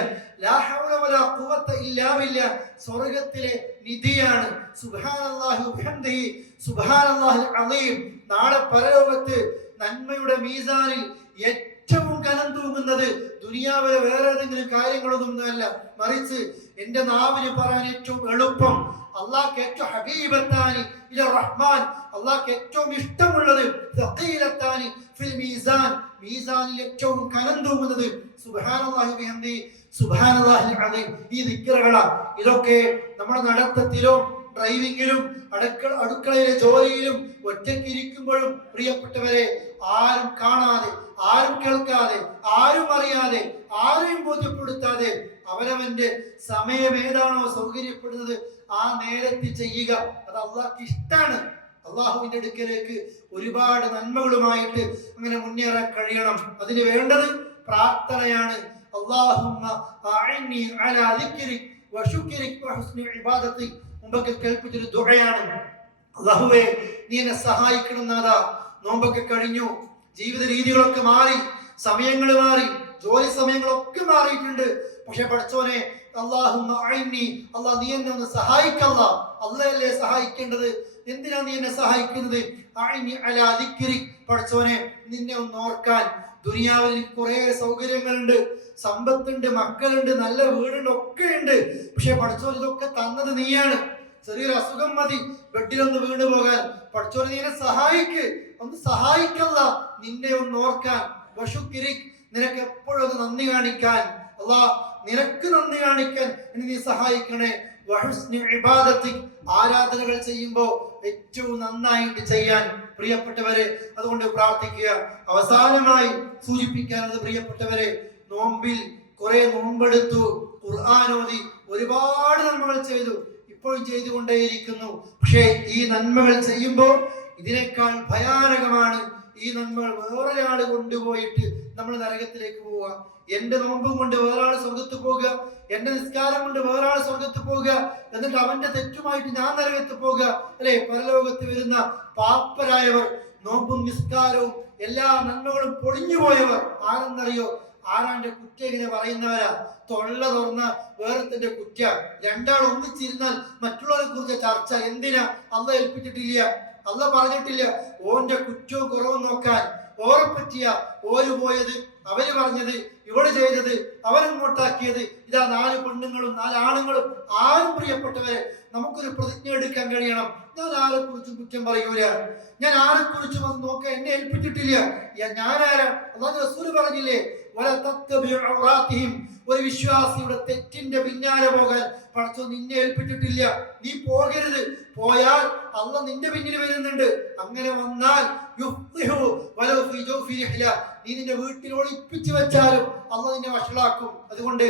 ലാ ഹൗല വലാ ഖുവത ഇല്ലാ ബില്ലാഹ് സ്വർഗ്ഗത്തിലെ നിധിയാണ്. സുബ്ഹാനല്ലാഹി വബിഹംദിഹി സുബ്ഹാനല്ലാഹിൽ അളീം. നാളെ പരലോകത്ത് നന്മയുടെ മീസാനിൽ ഏറ്റവും കനം തൂങ്ങുന്നത് ദുനിയാവിലെ വേറെ ഏതെങ്കിലും കാര്യങ്ങളൊന്നുമല്ല, മറിച്ച് എന്റെ നാവിന് പറയാൻ ഏറ്റവും എളുപ്പം, അള്ളാഹ്ക്ക് ഏറ്റവും ഹബീബത്താനി ഇല റഹ്മാൻ, അള്ളാഹ്ക്ക് ഏറ്റവും ഇഷ്ടമുള്ളത് തഖീലത്താനി ഫിൽ മീസാൻ, മീസാനിൽ ഏറ്റവും കനം തൂങ്ങുന്നത് സുബ്ഹാനല്ലാഹി വബിഹംദിഹി സുബ്ഹാനല്ലാഹിൽ അളീം. ഈ ദിക്റുകളാണ്. ഇതൊക്കെ നമ്മുടെ നടത്തത്തിലും ഡ്രൈവിംഗിലും അടുക്കളയിലെ ജോലിയിലും ഒറ്റയ്ക്ക് ഇരിക്കുമ്പോഴും പ്രിയപ്പെട്ടവരെ ആരും കാണാതെ, ആരും കേൾക്കാതെ, ആരും അറിയാതെ, ആരെയും ബോധ്യപ്പെടുത്താതെ അവനവന്റെ സമയം ഏതാണോ സൗകര്യപ്പെടുന്നത് ആ നേരത്തിൽ ചെയ്യുക. അത് അള്ളാഹ്ക്ക് ഇഷ്ടാണ്. അള്ളാഹുവിന്റെ അടുക്കലേക്ക് ഒരുപാട് നന്മകളുമായിട്ട് അങ്ങനെ മുന്നേറാൻ കഴിയണം. അതിന് വേണ്ടത് പ്രാർത്ഥനയാണ്. അല്ലാഹുമ്മ അഇന്നി അലാ ദിക്രിക് വശുക്രിക് വഹുസ്നി ഇബാദതിക്. മുമ്പൊക്കെ കേൾപ്പിച്ചൊരു ദുആയാണ്. അല്ലാഹുവേ, നീ എന്നെ സഹായിക്കണം നാഥാ. നോമ്പൊക്കെ കഴിഞ്ഞു, ജീവിത രീതികളൊക്കെ മാറി, സമയങ്ങൾ മാറി, ജോലി സമയങ്ങളൊക്കെ മാറിയിട്ടുണ്ട്. പക്ഷെ പഠിച്ചോനെ, അല്ലാഹുമ്മ അഇന്നി, അല്ലാഹ് നീ എന്നെ ഒന്ന് സഹായിക്കല്ല. അല്ലാഹല്ലേ സഹായിക്കേണ്ടത്. എന്തിനാ നീ എന്നെ സഹായിക്കുന്നത്? അഇന്നി അലാ ദിക്രിക്, പഠിച്ചോനെ നിന്നെ ഒന്ന് ഓർക്കാൻ. ദുനിയാവിൽ കുറെ സൗകര്യങ്ങളുണ്ട്, സമ്പത്തുണ്ട്, മക്കളുണ്ട്, നല്ല വീടുണ്ട്, ഒക്കെ ഉണ്ട്. പക്ഷെ പഠിച്ചോൻ ഇതൊക്കെ തന്നത് നീയാണ്. ചെറിയൊരു അസുഖം മതി ബെഡിലൊന്ന് വീണ് പോകാൻ. പഠിച്ചോനെ നീ എന്നെ സഹായിക്ക്, ഒന്ന് സഹായിക്കല്ല, നിന്നെ ഒന്ന് ഓർക്കാൻ. വശുക്രിക്, നിനക്ക് എപ്പോഴും ഒന്ന് നന്ദി കാണിക്കാൻ. അല്ലാഹ് നിനക്ക് നന്ദി കാണിക്കാൻ എന്നെ നീ സഹായിക്കണേ. വഹുസ്നി ഇബാദതിക്, ആരാധനകൾ ചെയ്യുമ്പോൾ ഏറ്റവും നന്നായിട്ട് ചെയ്യാൻ പ്രിയപ്പെട്ടവരെ അതുകൊണ്ട് പ്രാർത്ഥിക്കുക. അവസാനമായി സൂചിപ്പിക്കാനത് പ്രിയപ്പെട്ടവരെ, നോമ്പിൽ കുറെ നോമ്പെടുത്തു, ഖുർആൻ ഓതി, ഒരുപാട് നന്മകൾ ചെയ്തു, ഇപ്പോഴും ചെയ്തുകൊണ്ടേയിരിക്കുന്നു. പക്ഷേ ഈ നന്മകൾ ചെയ്യുമ്പോൾ ഇതിനേക്കാൾ ഭയാനകമാണ് ഈ നന്മകൾ വേറൊരാള് കൊണ്ടുപോയിട്ട് നമ്മൾ നരകത്തിലേക്ക് പോവുക. എന്റെ നോമ്പും കൊണ്ട് വേറൊരാൾ സ്വർഗത്ത് പോകുക, എന്റെ നിസ്കാരം കൊണ്ട് വേറൊരാൾ സ്വർഗത്ത് പോകുക, എന്നിട്ട് അവന്റെ തെറ്റുമായിട്ട് ഞാൻ നരകത്ത് പോകുക, അല്ലെ? പരലോകത്ത് വരുന്ന പാപ്പരായവർ, നോമ്പും നിസ്കാരവും എല്ലാ നന്മകളും പൊളിഞ്ഞുപോയവർ ആരെന്നറിയോ? ആരാന്റെ കുറ്റ ഇങ്ങനെ പറയുന്നവരാ. തൊള്ള തുറന്ന വേറെത്തിന്റെ കുറ്റ. രണ്ടാൾ ഒന്നിച്ചിരുന്നാൽ മറ്റുള്ളവരെ കുറിച്ച് ചർച്ച. എന്തിനാ? അള്ളാഹ് ഏൽപ്പിച്ചിട്ടില്ല, അള്ളാഹ് പറഞ്ഞിട്ടില്ല ഓന്റെ കുറ്റവും കുറവും നോക്കാൻ. ഓരെ പറ്റിയ ഓര് പോയത്, അവര് പറഞ്ഞത്, ഇവള് ചെയ്തത്, അവരങ്ങോട്ടാക്കിയത്. ഇതാ 4 പെണ്ണുങ്ങളും 4 ആണുങ്ങളും. ആരും പ്രിയപ്പെട്ടവരെ നമുക്കൊരു പ്രതിജ്ഞ എടുക്കാൻ കഴിയണം. ഞാൻ ആരെ കുറിച്ചും കുറ്റം പറയൂല, ഞാൻ ആരെ കുറിച്ചും അത് നോക്കാൻ എന്നെ ഏൽപ്പിച്ചിട്ടില്ല. ഞാനാരാ? അല്ലാഹു റസൂൽ പറഞ്ഞില്ലേ, ഒരു വിശ്വാസിയുടെ തെറ്റിന്റെ പിന്നാലെ പോകാൻ പടച്ചോൻ നിന്നെ ഏൽപ്പിച്ചിട്ടില്ല. നീ പോകരുത്. പോയാൽ അള്ളാഹ് നിന്റെ പിന്നിൽ വരുന്നുണ്ട്. അങ്ങനെ വന്നാൽ നീ നിന്റെ വീട്ടിൽ ഒളിപ്പിച്ചു വെച്ചാലും അള്ളാഹ് നിന്നെ വഷളാക്കും. അതുകൊണ്ട്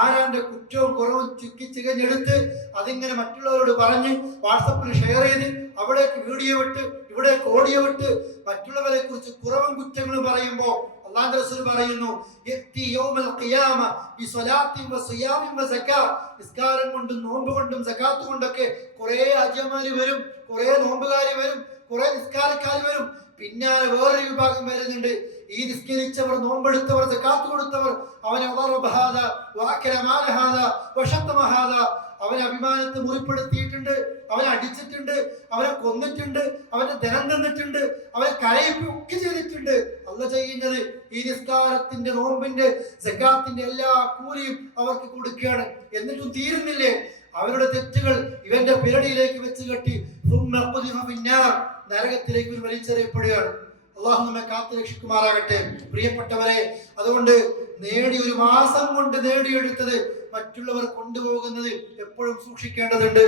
ആരാന്റെ കുറ്റവും കുറവും ചുക്കി ചികഞ്ഞെടുത്ത് അതിങ്ങനെ മറ്റുള്ളവരോട് പറഞ്ഞ് വാട്സപ്പിൽ ഷെയർ ചെയ്ത് അവിടേക്ക് വീഡിയോ വിട്ട് ഇവിടെ കോടിയെ വിട്ട് മറ്റുള്ളവരെ കുറിച്ച് കുറവും കുറ്റങ്ങളും പറയുമ്പോൾ അല്ലാഹുവിന്റെ റസൂൽ പറയുന്നു യത്തി യൗമൽ ഖിയാമ ബിസ്വലാത്തി വസിയാമി വസകാ, നിസ്കാരം കൊണ്ടും നോമ്പ് കൊണ്ടും സകാത്ത് കൊണ്ടൊക്കെ കുറെ അജമാരി വരും, കുറെ നോമ്പുകാരി വരും, കുറെ നിസ്കാരക്കാർ വരും. പിന്നാലെ വേറൊരു വിഭാഗം വരുന്നുണ്ട്. ഈ നിസ്കരിച്ചവർ, നോമ്പെടുത്തവർ, സകാത്ത് കൊടുത്തവർ, അവനെ അഭിമാനത്തെ മുറിപ്പെടുത്തിയിട്ടുണ്ട്, അവനെ അടിച്ചിട്ടുണ്ട്, അവനെ കൊന്നിട്ടുണ്ട്, അവന്റെ ധനം തന്നിട്ടുണ്ട്, അവനെ കരയിപ്പൊക്കെ ചെയ്തിട്ടുണ്ട്. അല്ലാഹു ചെയ്യുന്നത് ഈ നിസ്കാരത്തിന്റെ, നോമ്പിന്റെ, സകാത്തിന്റെ എല്ലാ കൂലിയും അവർക്ക് കൊടുക്കുകയാണ്. എന്നിട്ടും തീരുന്നില്ലേ അവരുടെ തെറ്റുകൾ? ഇവന്റെ പിരടിയിലേക്ക് വെച്ച് കെട്ടി നരകത്തിലേക്ക് വലിച്ചെറിയപ്പെടുകയാണ്. അള്ളാഹു നമ്മെ കാത്തു രക്ഷിക്കുമാറാകട്ടെ. പ്രിയപ്പെട്ടവരെ, അതുകൊണ്ട് ഒരു മാസം കൊണ്ട് നേടിയെടുത്തത് മറ്റുള്ളവർ കൊണ്ടുപോകുന്നത് എപ്പോഴും സൂക്ഷിക്കേണ്ടതുണ്ട്.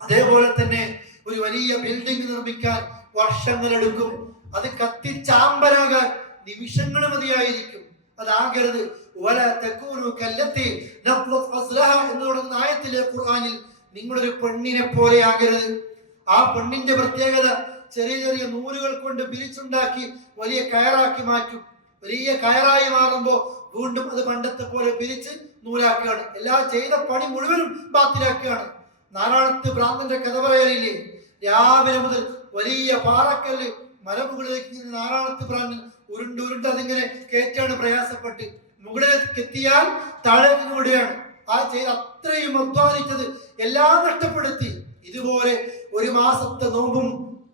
അതേപോലെ തന്നെ ഒരു വലിയ ബിൽഡിംഗ് നിർമ്മിക്കാൻ വർഷങ്ങളെടുക്കും. അത് കത്തിച്ചാമ്പലാകാൻ നിമിഷങ്ങൾ മതിയായിരിക്കും. അതാകരുത്. എന്ന് തുടങ്ങുന്ന ആയത്തിലെ ഖുർആനിൽ നിങ്ങളൊരു പെണ്ണിനെ പോലെ ആകരുത്. ആ പെണ്ണിന്റെ പ്രത്യേകത ചെറിയ ചെറിയ നൂലുകൾ കൊണ്ട് പിരിച്ചുണ്ടാക്കി വലിയ കയറാക്കി മാറ്റും. വലിയ കയറായി മാറുമ്പോൾ വീണ്ടും അത് പണ്ടത്തെ പോലെ പിരിച്ച് നൂലാക്കുകയാണ്. എല്ലാം ചെയ്ത പണി മുഴുവനും ബാത്തിലാക്കുകയാണ്. നാരായണത്ത് ഭ്രാന്തന്റെ കഥ പറയലില്ലേ? രാവിലെ മുതൽ വലിയ പാറക്കല്ല് മലമുകളിലേക്ക് നാരായണത്ത് ഭ്രാന്തൻ ഉരുണ്ട് അതിങ്ങനെ കയറ്റാണ് പ്രയാസപ്പെട്ട്. മുകളിലേക്ക് എത്തിയാൽ താഴേക്ക് കൂടിയാണ്. ആ ചെയ്ത് അത്രയും അധ്വാനിച്ചത് എല്ലാം നഷ്ടപ്പെടുത്തി. ഇതുപോലെ ഒരു മാസത്തെ നോമ്പും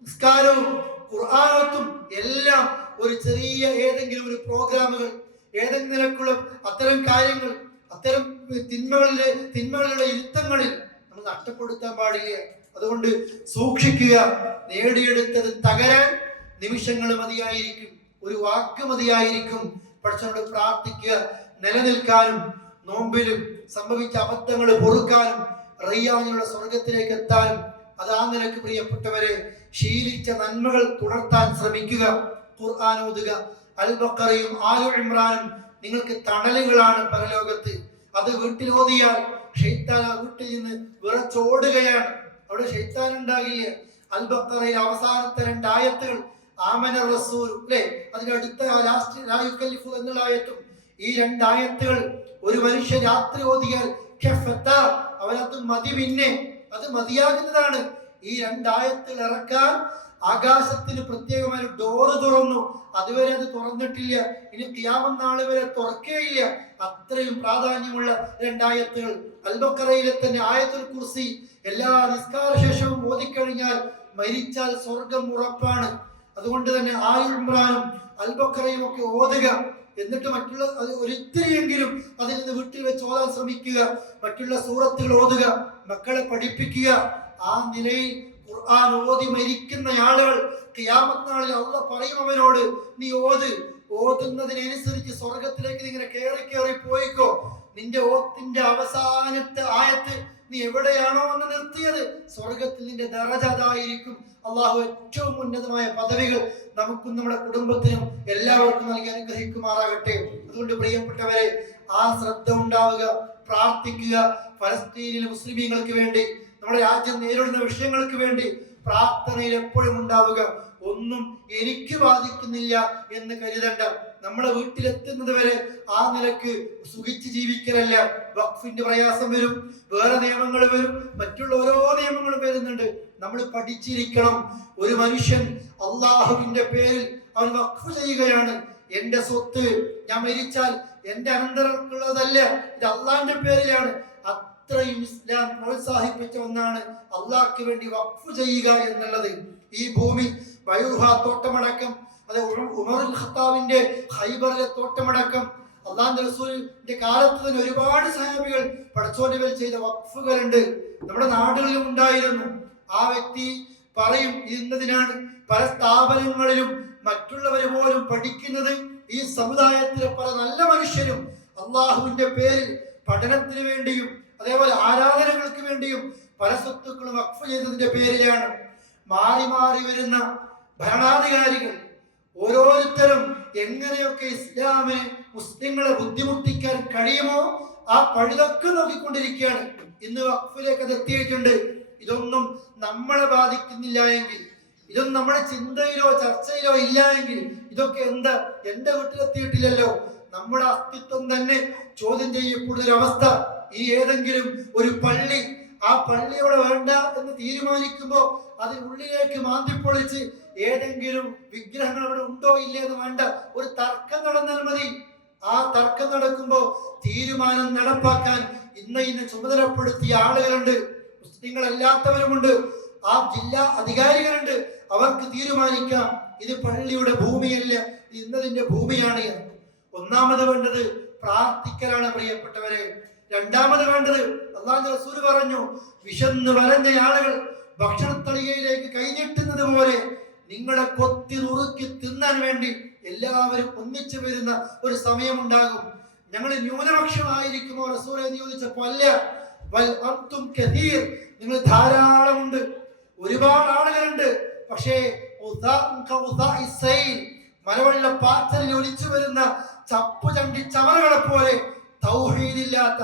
നിസ്കാരവും ഖുർആനത്തും എല്ലാം ഒരു ചെറിയ ഏതെങ്കിലും ഒരു പ്രോഗ്രാമുകൾ, ഏതെങ്കിലും നിലക്കുള്ള അത്തരം കാര്യങ്ങൾ, അത്തരം തിന്മകളുടെ യുദ്ധങ്ങളിൽ നമ്മൾ നഷ്ടപ്പെടുത്താൻ പാടില്ല. അതുകൊണ്ട് സൂക്ഷിക്കുക. നേടിയെടുത്തത് തകരാൻ നിമിഷങ്ങൾ മതിയായിരിക്കും, ഒരു വാക്ക് മതിയായിരിക്കും. പഠിച്ചവരോട് പ്രാർത്ഥിക്കുക. നിലനിൽക്കാനും നോമ്പിലും സംഭവിച്ച അബദ്ധങ്ങൾ പൊറുക്കാനും റയ്യാനിലുള്ള സ്വർഗത്തിലേക്ക് എത്താനും. അതാ നിനക്ക് പ്രിയപ്പെട്ടവരെ ശീലിച്ച നന്മകൾ തുടർത്താൻ ശ്രമിക്കുക. ഖുർആൻ ഓതുക. അൽ ബഖറയും ആലു ഇമ്രാനും നിങ്ങൾക്ക് തണലുകളാണ് പരലോകത്ത്. അത് വീട്ടിൽ ഓതിയാൽ ശൈത്താൻ ആ വീട്ടിൽ നിന്ന് വിറച്ചോടുകയാണ്. അവിടെ ശൈത്താൻ ഉണ്ടാകില്ല. അൽ ബഖറയിൽ അവസാനത്തെ 2 ആയത്തുകൾ ആമന റസൂൽ അല്ലേ, അതിനടുത്ത ലാസ്റ്റ് ലാ യുകല്ലിഫു എന്നുള്ള ആയത്തും, ഈ 2 ആയത്തുകൾ ഒരു മനുഷ്യൻ രാത്രി ഓതിയാൽ അവനത് മതി, പിന്നെ അത് മതിയാകുന്നതാണ്. ഈ 2 ആയത്തുകൾ ഇറക്കാൻ ആകാശത്തിന് പ്രത്യേകമായ ഡോറ് തുറന്നു. അതുവരെ അത് തുറന്നിട്ടില്ല. ഇനി ഖിയാമത്ത് നാൾ വരെ തുറക്കുകയില്ല. അത്രയും പ്രാധാന്യമുള്ള 2 ആയത്തുകൾ. അൽ ബഖറയിലെ തന്നെ ആയത്തുൽ കുർസി എല്ലാ നിസ്കാര ശേഷവും ഓതിക്കഴിഞ്ഞാൽ മരിച്ചാൽ സ്വർഗം ഉറപ്പാണ്. അതുകൊണ്ട് തന്നെ ആൽ ഇമ്രാനും അൽ ബഖറയും ഒക്കെ ഓതുക. എന്നിട്ട് മറ്റുള്ള ഒരിത്തിരിയെങ്കിലും അതിൽ നിന്ന് വീട്ടിൽ വെച്ച് ഓതാൻ ശ്രമിക്കുക. മറ്റുള്ള സൂറത്തുകൾ ഓതുക, മക്കളെ പഠിപ്പിക്കുക. ആ നിലയിൽ ഖുർആൻ ഓതി മരിക്കുന്ന ആളുകൾ ഖിയാമത്ത് നാളിൽ അല്ലാഹ് പറയും അവനോട്, നീ ഓതുന്നതിനനുസരിച്ച് സ്വർഗത്തിലേക്ക് ഇങ്ങനെ കേറി പോയിക്കോ. നിന്റെ ഓത്തിന്റെ അവസാനത്തെ ആയത്ത് നീ എവിടെയാണോ എന്ന് നിർത്തിയത്, സ്വർഗത്തിൽ നിന്റെ ദറജ അതായിരിക്കും. അള്ളാഹു ഏറ്റവും ഉന്നതമായ പദവികൾ നമുക്കും നമ്മുടെ കുടുംബത്തിനും എല്ലാവർക്കും നൽകി അനുഗ്രഹിക്കുമാറാകട്ടെ. അതുകൊണ്ട് പ്രിയപ്പെട്ടവരെ, ആ ശ്രദ്ധ ഉണ്ടാവുക, പ്രാർത്ഥിക്കുക. ഫലസ്തീനിലെ മുസ്ലിമീങ്ങൾക്ക് വേണ്ടി, നമ്മുടെ രാജ്യം നേരിടുന്ന വിഷയങ്ങൾക്ക് വേണ്ടി പ്രാർത്ഥനയിൽ എപ്പോഴും ഉണ്ടാവുക. ഒന്നും എനിക്ക് ബാധിക്കുന്നില്ല എന്ന് കരുതണ്ട. നമ്മളെ വീട്ടിലെത്തുന്നത് വരെ ആ നിലക്ക് സുഖിച്ച് ജീവിക്കലല്ല. വഖഫിന്റെ പ്രയാസം വരും, വേറെ നിയമങ്ങൾ വരും, മറ്റുള്ള ഓരോ നിയമങ്ങളും വരുന്നുണ്ട്. നമ്മൾ പഠിച്ചിരിക്കണം. ഒരു മനുഷ്യൻ അള്ളാഹുവിന്റെ പേരിൽ അവൻ വഖഫ് ചെയ്യുകയാണ്. എന്റെ സ്വത്ത് ഞാൻ മരിച്ചാൽ എന്റെ അനന്തരമുള്ളതല്ല, ഇത് അള്ളാഹിന്റെ പേരിലാണ്. അത്രയും ഇസ്ലാം പ്രോത്സാഹിപ്പിച്ച ഒന്നാണ് അള്ളാഹ്ക്ക് വേണ്ടി വഖഫ് ചെയ്യുക എന്നുള്ളത്. ഈ ഭൂമി ബൈറുഹ തോട്ടമടക്കം, അത് ഉമറുൽ ഖത്താബിന്റെ ഖൈബറിലെ തോട്ടമടക്കം, അള്ളാഹുവിന്റെ റസൂലിന്റെ കാലത്ത് തന്നെ ഒരുപാട് സഹാബികൾ പടച്ചോന്റെ ചെയ്ത വഖഫുകളുണ്ട്. നമ്മുടെ നാടുകളിലും ഉണ്ടായിരുന്നു. ആ വ്യക്തി പറയും ഇന്നതിനാണ് പല സ്ഥാപനങ്ങളിലും മറ്റുള്ളവർ പോലും പഠിക്കുന്നത്. ഈ സമുദായത്തിലെ പല നല്ല മനുഷ്യരും അള്ളാഹുവിന്റെ പേരിൽ പഠനത്തിന് വേണ്ടിയും അതേപോലെ ആരാധനകൾക്ക് വേണ്ടിയും പല സ്വത്തുക്കളും വഖഫ് ചെയ്തതിന്റെ പേരിലാണ്. മാറി മാറി വരുന്ന ഭരണാധികാരികൾ ഓരോരുത്തരും എങ്ങനെയൊക്കെ ഇസ്ലാമിനെ, മുസ്ലിങ്ങളെ ബുദ്ധിമുട്ടിക്കാൻ കഴിയുമോ ആ പഴുതൊക്കെ നോക്കിക്കൊണ്ടിരിക്കുകയാണ്. ഇന്ന് വഖഫിലേക്ക് അത് എത്തിയിട്ടുണ്ട്. ഇതൊന്നും നമ്മളെ ബാധിക്കുന്നില്ല എങ്കിൽ, ഇതൊന്നും നമ്മുടെ ചിന്തയിലോ ചർച്ചയിലോ ഇല്ല എങ്കിൽ ഇതൊക്കെ എന്താ എന്റെ വീട്ടിലെത്തിയിട്ടില്ലല്ലോ. നമ്മുടെ അസ്തിത്വം തന്നെ ചോദ്യം ചെയ്യപ്പെടുന്ന ഒരു അവസ്ഥ. ഇനി ഏതെങ്കിലും ഒരു പള്ളി, ആ പള്ളിയോടെ വേണ്ട എന്ന് തീരുമാനിക്കുമ്പോ അതിനുള്ളിലേക്ക് മാന്തിപ്പൊളിച്ച് ഏതെങ്കിലും വിഗ്രഹങ്ങൾ അവിടെ ഉണ്ടോ ഇല്ലേ എന്ന് വേണ്ട ഒരു തർക്കം നടന്നാൽ മതി. ആ തർക്കം നടക്കുമ്പോ തീരുമാനം നടപ്പാക്കാൻ ഇന്ന ചുമതലപ്പെടുത്തിയ ആളുകളുണ്ട്, മുസ്ലിങ്ങളല്ലാത്തവരുമുണ്ട്, ആ ജില്ലാ അധികാരികളുണ്ട്. അവർക്ക് തീരുമാനിക്കാം ഇത് പള്ളിയുടെ ഭൂമിയല്ല, ഇത് ഇന്നതിന്റെ ഭൂമിയാണ് എന്ന്. ഒന്നാമത് വേണ്ടത് പ്രാർത്ഥിക്കലാണ് പ്രിയപ്പെട്ടവരെ. രണ്ടാമത് വേണ്ടത് അല്ലാഹുവിന്റെ റസൂൽ പറഞ്ഞു, വിശന്ന് വലഞ്ഞ ആളുകൾ ഭക്ഷണത്തളികയിലേക്ക് കൈനീട്ടുന്നത് പോലെ നിങ്ങളെ കൊത്തി നുറുക്കി തിന്നാൻ വേണ്ടി എല്ലാവരും ഒന്നിച്ചു വരുന്ന ഒരു സമയമുണ്ടാകും. ഞങ്ങൾ ന്യൂനപക്ഷമായിരിക്കുമോ റസൂലെ എന്ന് ചോദിച്ചപ്പോൾ അല്ല, വൽ അൻതും കസീർ, നിങ്ങൾ ധാരാളമുണ്ട്, ഒരുപാട് ആളുകളുണ്ട്. പക്ഷേ മലവെള്ള പാത്രയിൽ ഒലിച്ചു വരുന്ന ചപ്പുചണ്ടി ചവറുകളെ പോലെ തൗഹീദില്ലാത്ത,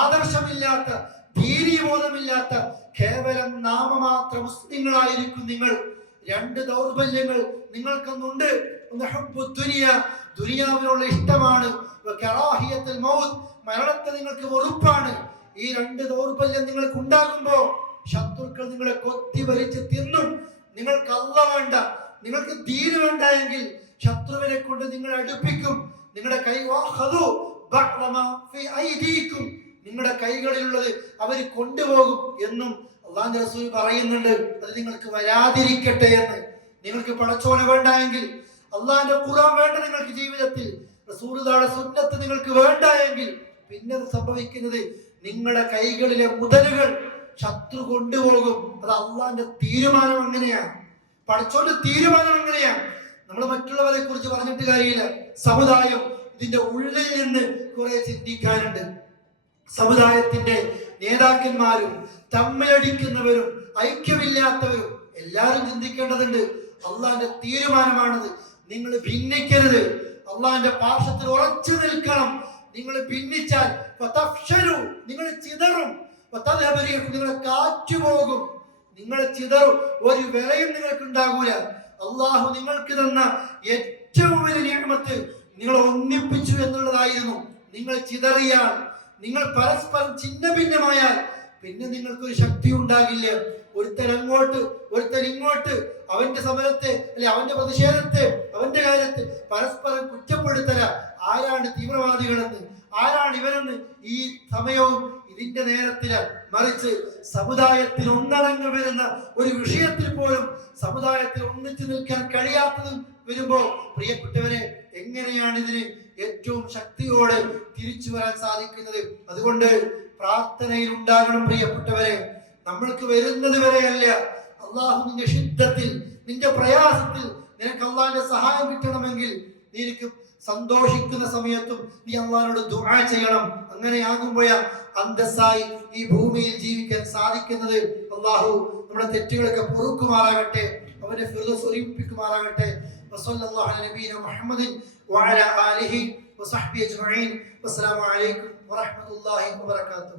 ആദർശമില്ലാത്ത, ധീരീബോധമില്ലാത്ത കേവലം നാമമാത്ര മുസ്ലിങ്ങളായിരിക്കും നിങ്ങൾ. രണ്ട് ദൗർബല്യങ്ങൾ നിങ്ങൾക്കൊന്നുണ്ട്. ദുനിയാവിനുള്ള ഇഷ്ടമാണ്, മരണത്തെ നിങ്ങൾക്ക് വെറുപ്പാണ്. ഈ രണ്ട് ദൗർബല്യം നിങ്ങൾക്ക് ഉണ്ടാകുമ്പോ ശത്രുക്കൾ നിങ്ങളെ കൊത്തി വലിച്ച് തിന്നും. നിങ്ങൾക്ക് അല്ലാഹ് വേണ്ട, നിങ്ങൾക്ക് ദീൻ വേണ്ട എങ്കിൽ ശത്രുവിനെ കൊണ്ട് നിങ്ങളെ അടുപ്പിക്കും. നിങ്ങളുടെ കൈ നിങ്ങളുടെ കൈകളിലുള്ളത് അവർ കൊണ്ടുപോകും എന്നും അല്ലാഹുവിന്റെ റസൂൽ പറയുന്നുണ്ട്. അത് നിങ്ങൾക്ക് വരാതിരിക്കട്ടെ എന്ന്. നിങ്ങൾക്ക് പടച്ചോനെ വേണ്ട എങ്കിൽ, അള്ളാഹിന്റെ ഖുർആൻ വേണ്ട നിങ്ങൾക്ക് ജീവിതത്തിൽ, റസൂലുള്ളാഹിയുടെ സുന്നത്ത് നിങ്ങൾക്ക് വേണ്ട എങ്കിൽ പിന്നെ സംഭവിക്കുന്നത് നിങ്ങളുടെ കൈകളിലെ മുതലുകൾ ശത്രു കൊണ്ടുപോകും. അത് അള്ളാഹിന്റെ തീരുമാനം അങ്ങനെയാണ്, പടച്ചോന്റെ തീരുമാനം അങ്ങനെയാണ്. നമ്മൾ മറ്റുള്ളവരെ കുറിച്ച് പറഞ്ഞിട്ട് കാര്യമില്ല. സമുദായം ഇതിന്റെ ഉള്ളിൽ നിന്ന് കുറെ ചിന്തിക്കാനുണ്ട്. സമുദായത്തിന്റെ നേതാക്കന്മാരും തമ്മിലടിക്കുന്നവരും ഐക്യമില്ലാത്തവരും എല്ലാവരും ചിന്തിക്കേണ്ടതുണ്ട്. അള്ളാഹിന്റെ തീരുമാനമാണത്. നിങ്ങൾ ഭിന്നിക്കരുത്, അള്ളാഹിന്റെ പാർശ്വത്തിൽ ഉറച്ചു നിൽക്കണം. നിങ്ങൾ ഭിന്നിച്ചാൽ നിങ്ങൾ ചിതറും, നിങ്ങളെ കാറ്റുപോകും, നിങ്ങൾ ചിതറും, ഒരു വിലയും നിങ്ങൾക്ക് ഉണ്ടാകൂല. അള്ളാഹു നിങ്ങൾക്ക് തന്ന ഏറ്റവും വലിയ നിഅമത്ത് നിങ്ങളെ ഒന്നിപ്പിച്ചു എന്നുള്ളതായിരുന്നു. നിങ്ങൾ ചിതറിയാൽ, നിങ്ങൾ പരസ്പരം ഛിന്ന ഭിന്നമായാൽ പിന്നെ നിങ്ങൾക്കൊരു ശക്തി ഉണ്ടാകില്ല. ഒരുത്തൻ അങ്ങോട്ട് ഒരുത്തൻ ഇങ്ങോട്ട്, അവന്റെ സമരത്തെ അല്ലെ അവന്റെ പ്രതിഷേധത്തെ, അവന്റെ കാര്യത്തെ പരസ്പരം കുറ്റപ്പെടുത്തല. ആരാണ് തീവ്രവാദികളെന്ന്, ആരാണ് ഇവരെന്ന് ഈ സമയവും ഇതിന്റെ നേരത്തിലാണ്. മറിച്ച് സമുദായത്തിൽ ഒന്നടങ്ങ് വരുന്ന ഒരു വിഷയത്തിൽ പോലും സമുദായത്തിൽ ഒന്നിച്ചു നിൽക്കാൻ കഴിയാത്തതും വരുമ്പോ പ്രിയപ്പെട്ടവരെ, എങ്ങനെയാണ് ഇതിന് ഏറ്റവും ശക്തിയോടെ തിരിച്ചു വരാൻ സാധിക്കുന്നത്? അതുകൊണ്ട് പ്രാർത്ഥനയിൽ ഉണ്ടാകണം പ്രിയപ്പെട്ടവരെ. നമ്മൾക്ക് വരുന്നത് വരെയല്ല, അള്ളാഹു നിന്റെ ശുദ്ധത്തിൽ, നിന്റെ പ്രയാസത്തിൽ നിനക്ക് അള്ളാഹിന്റെ സഹായം കിട്ടണമെങ്കിൽ നിനക്ക് സന്തോഷിക്കുന്ന സമയത്തും നീ അള്ളാഹിനോട് ദുആ ചെയ്യണം. അങ്ങനെയാകുമ്പോഴാ അന്തസ്സായി ഈ ഭൂമിയിൽ ജീവിക്കാൻ സാധിക്കുന്നത്. അള്ളാഹു നമ്മുടെ തെറ്റുകളൊക്കെ പൊറുക്കുമാറാകട്ടെ, അവന്റെ ഫിർദൗസ് ഒരുമിപ്പിക്കുമാറാകട്ടെ. വസല്ലല്ലാഹു അലാ നബിയിന മുഹമ്മദിൻ വഅലാ ആലിഹി വസഹ്ബിഹി അജ്മഈൻ. വസ്സലാമു അലൈക്കും വറഹ്മത്തുള്ളാഹി വബറകാതുഹു.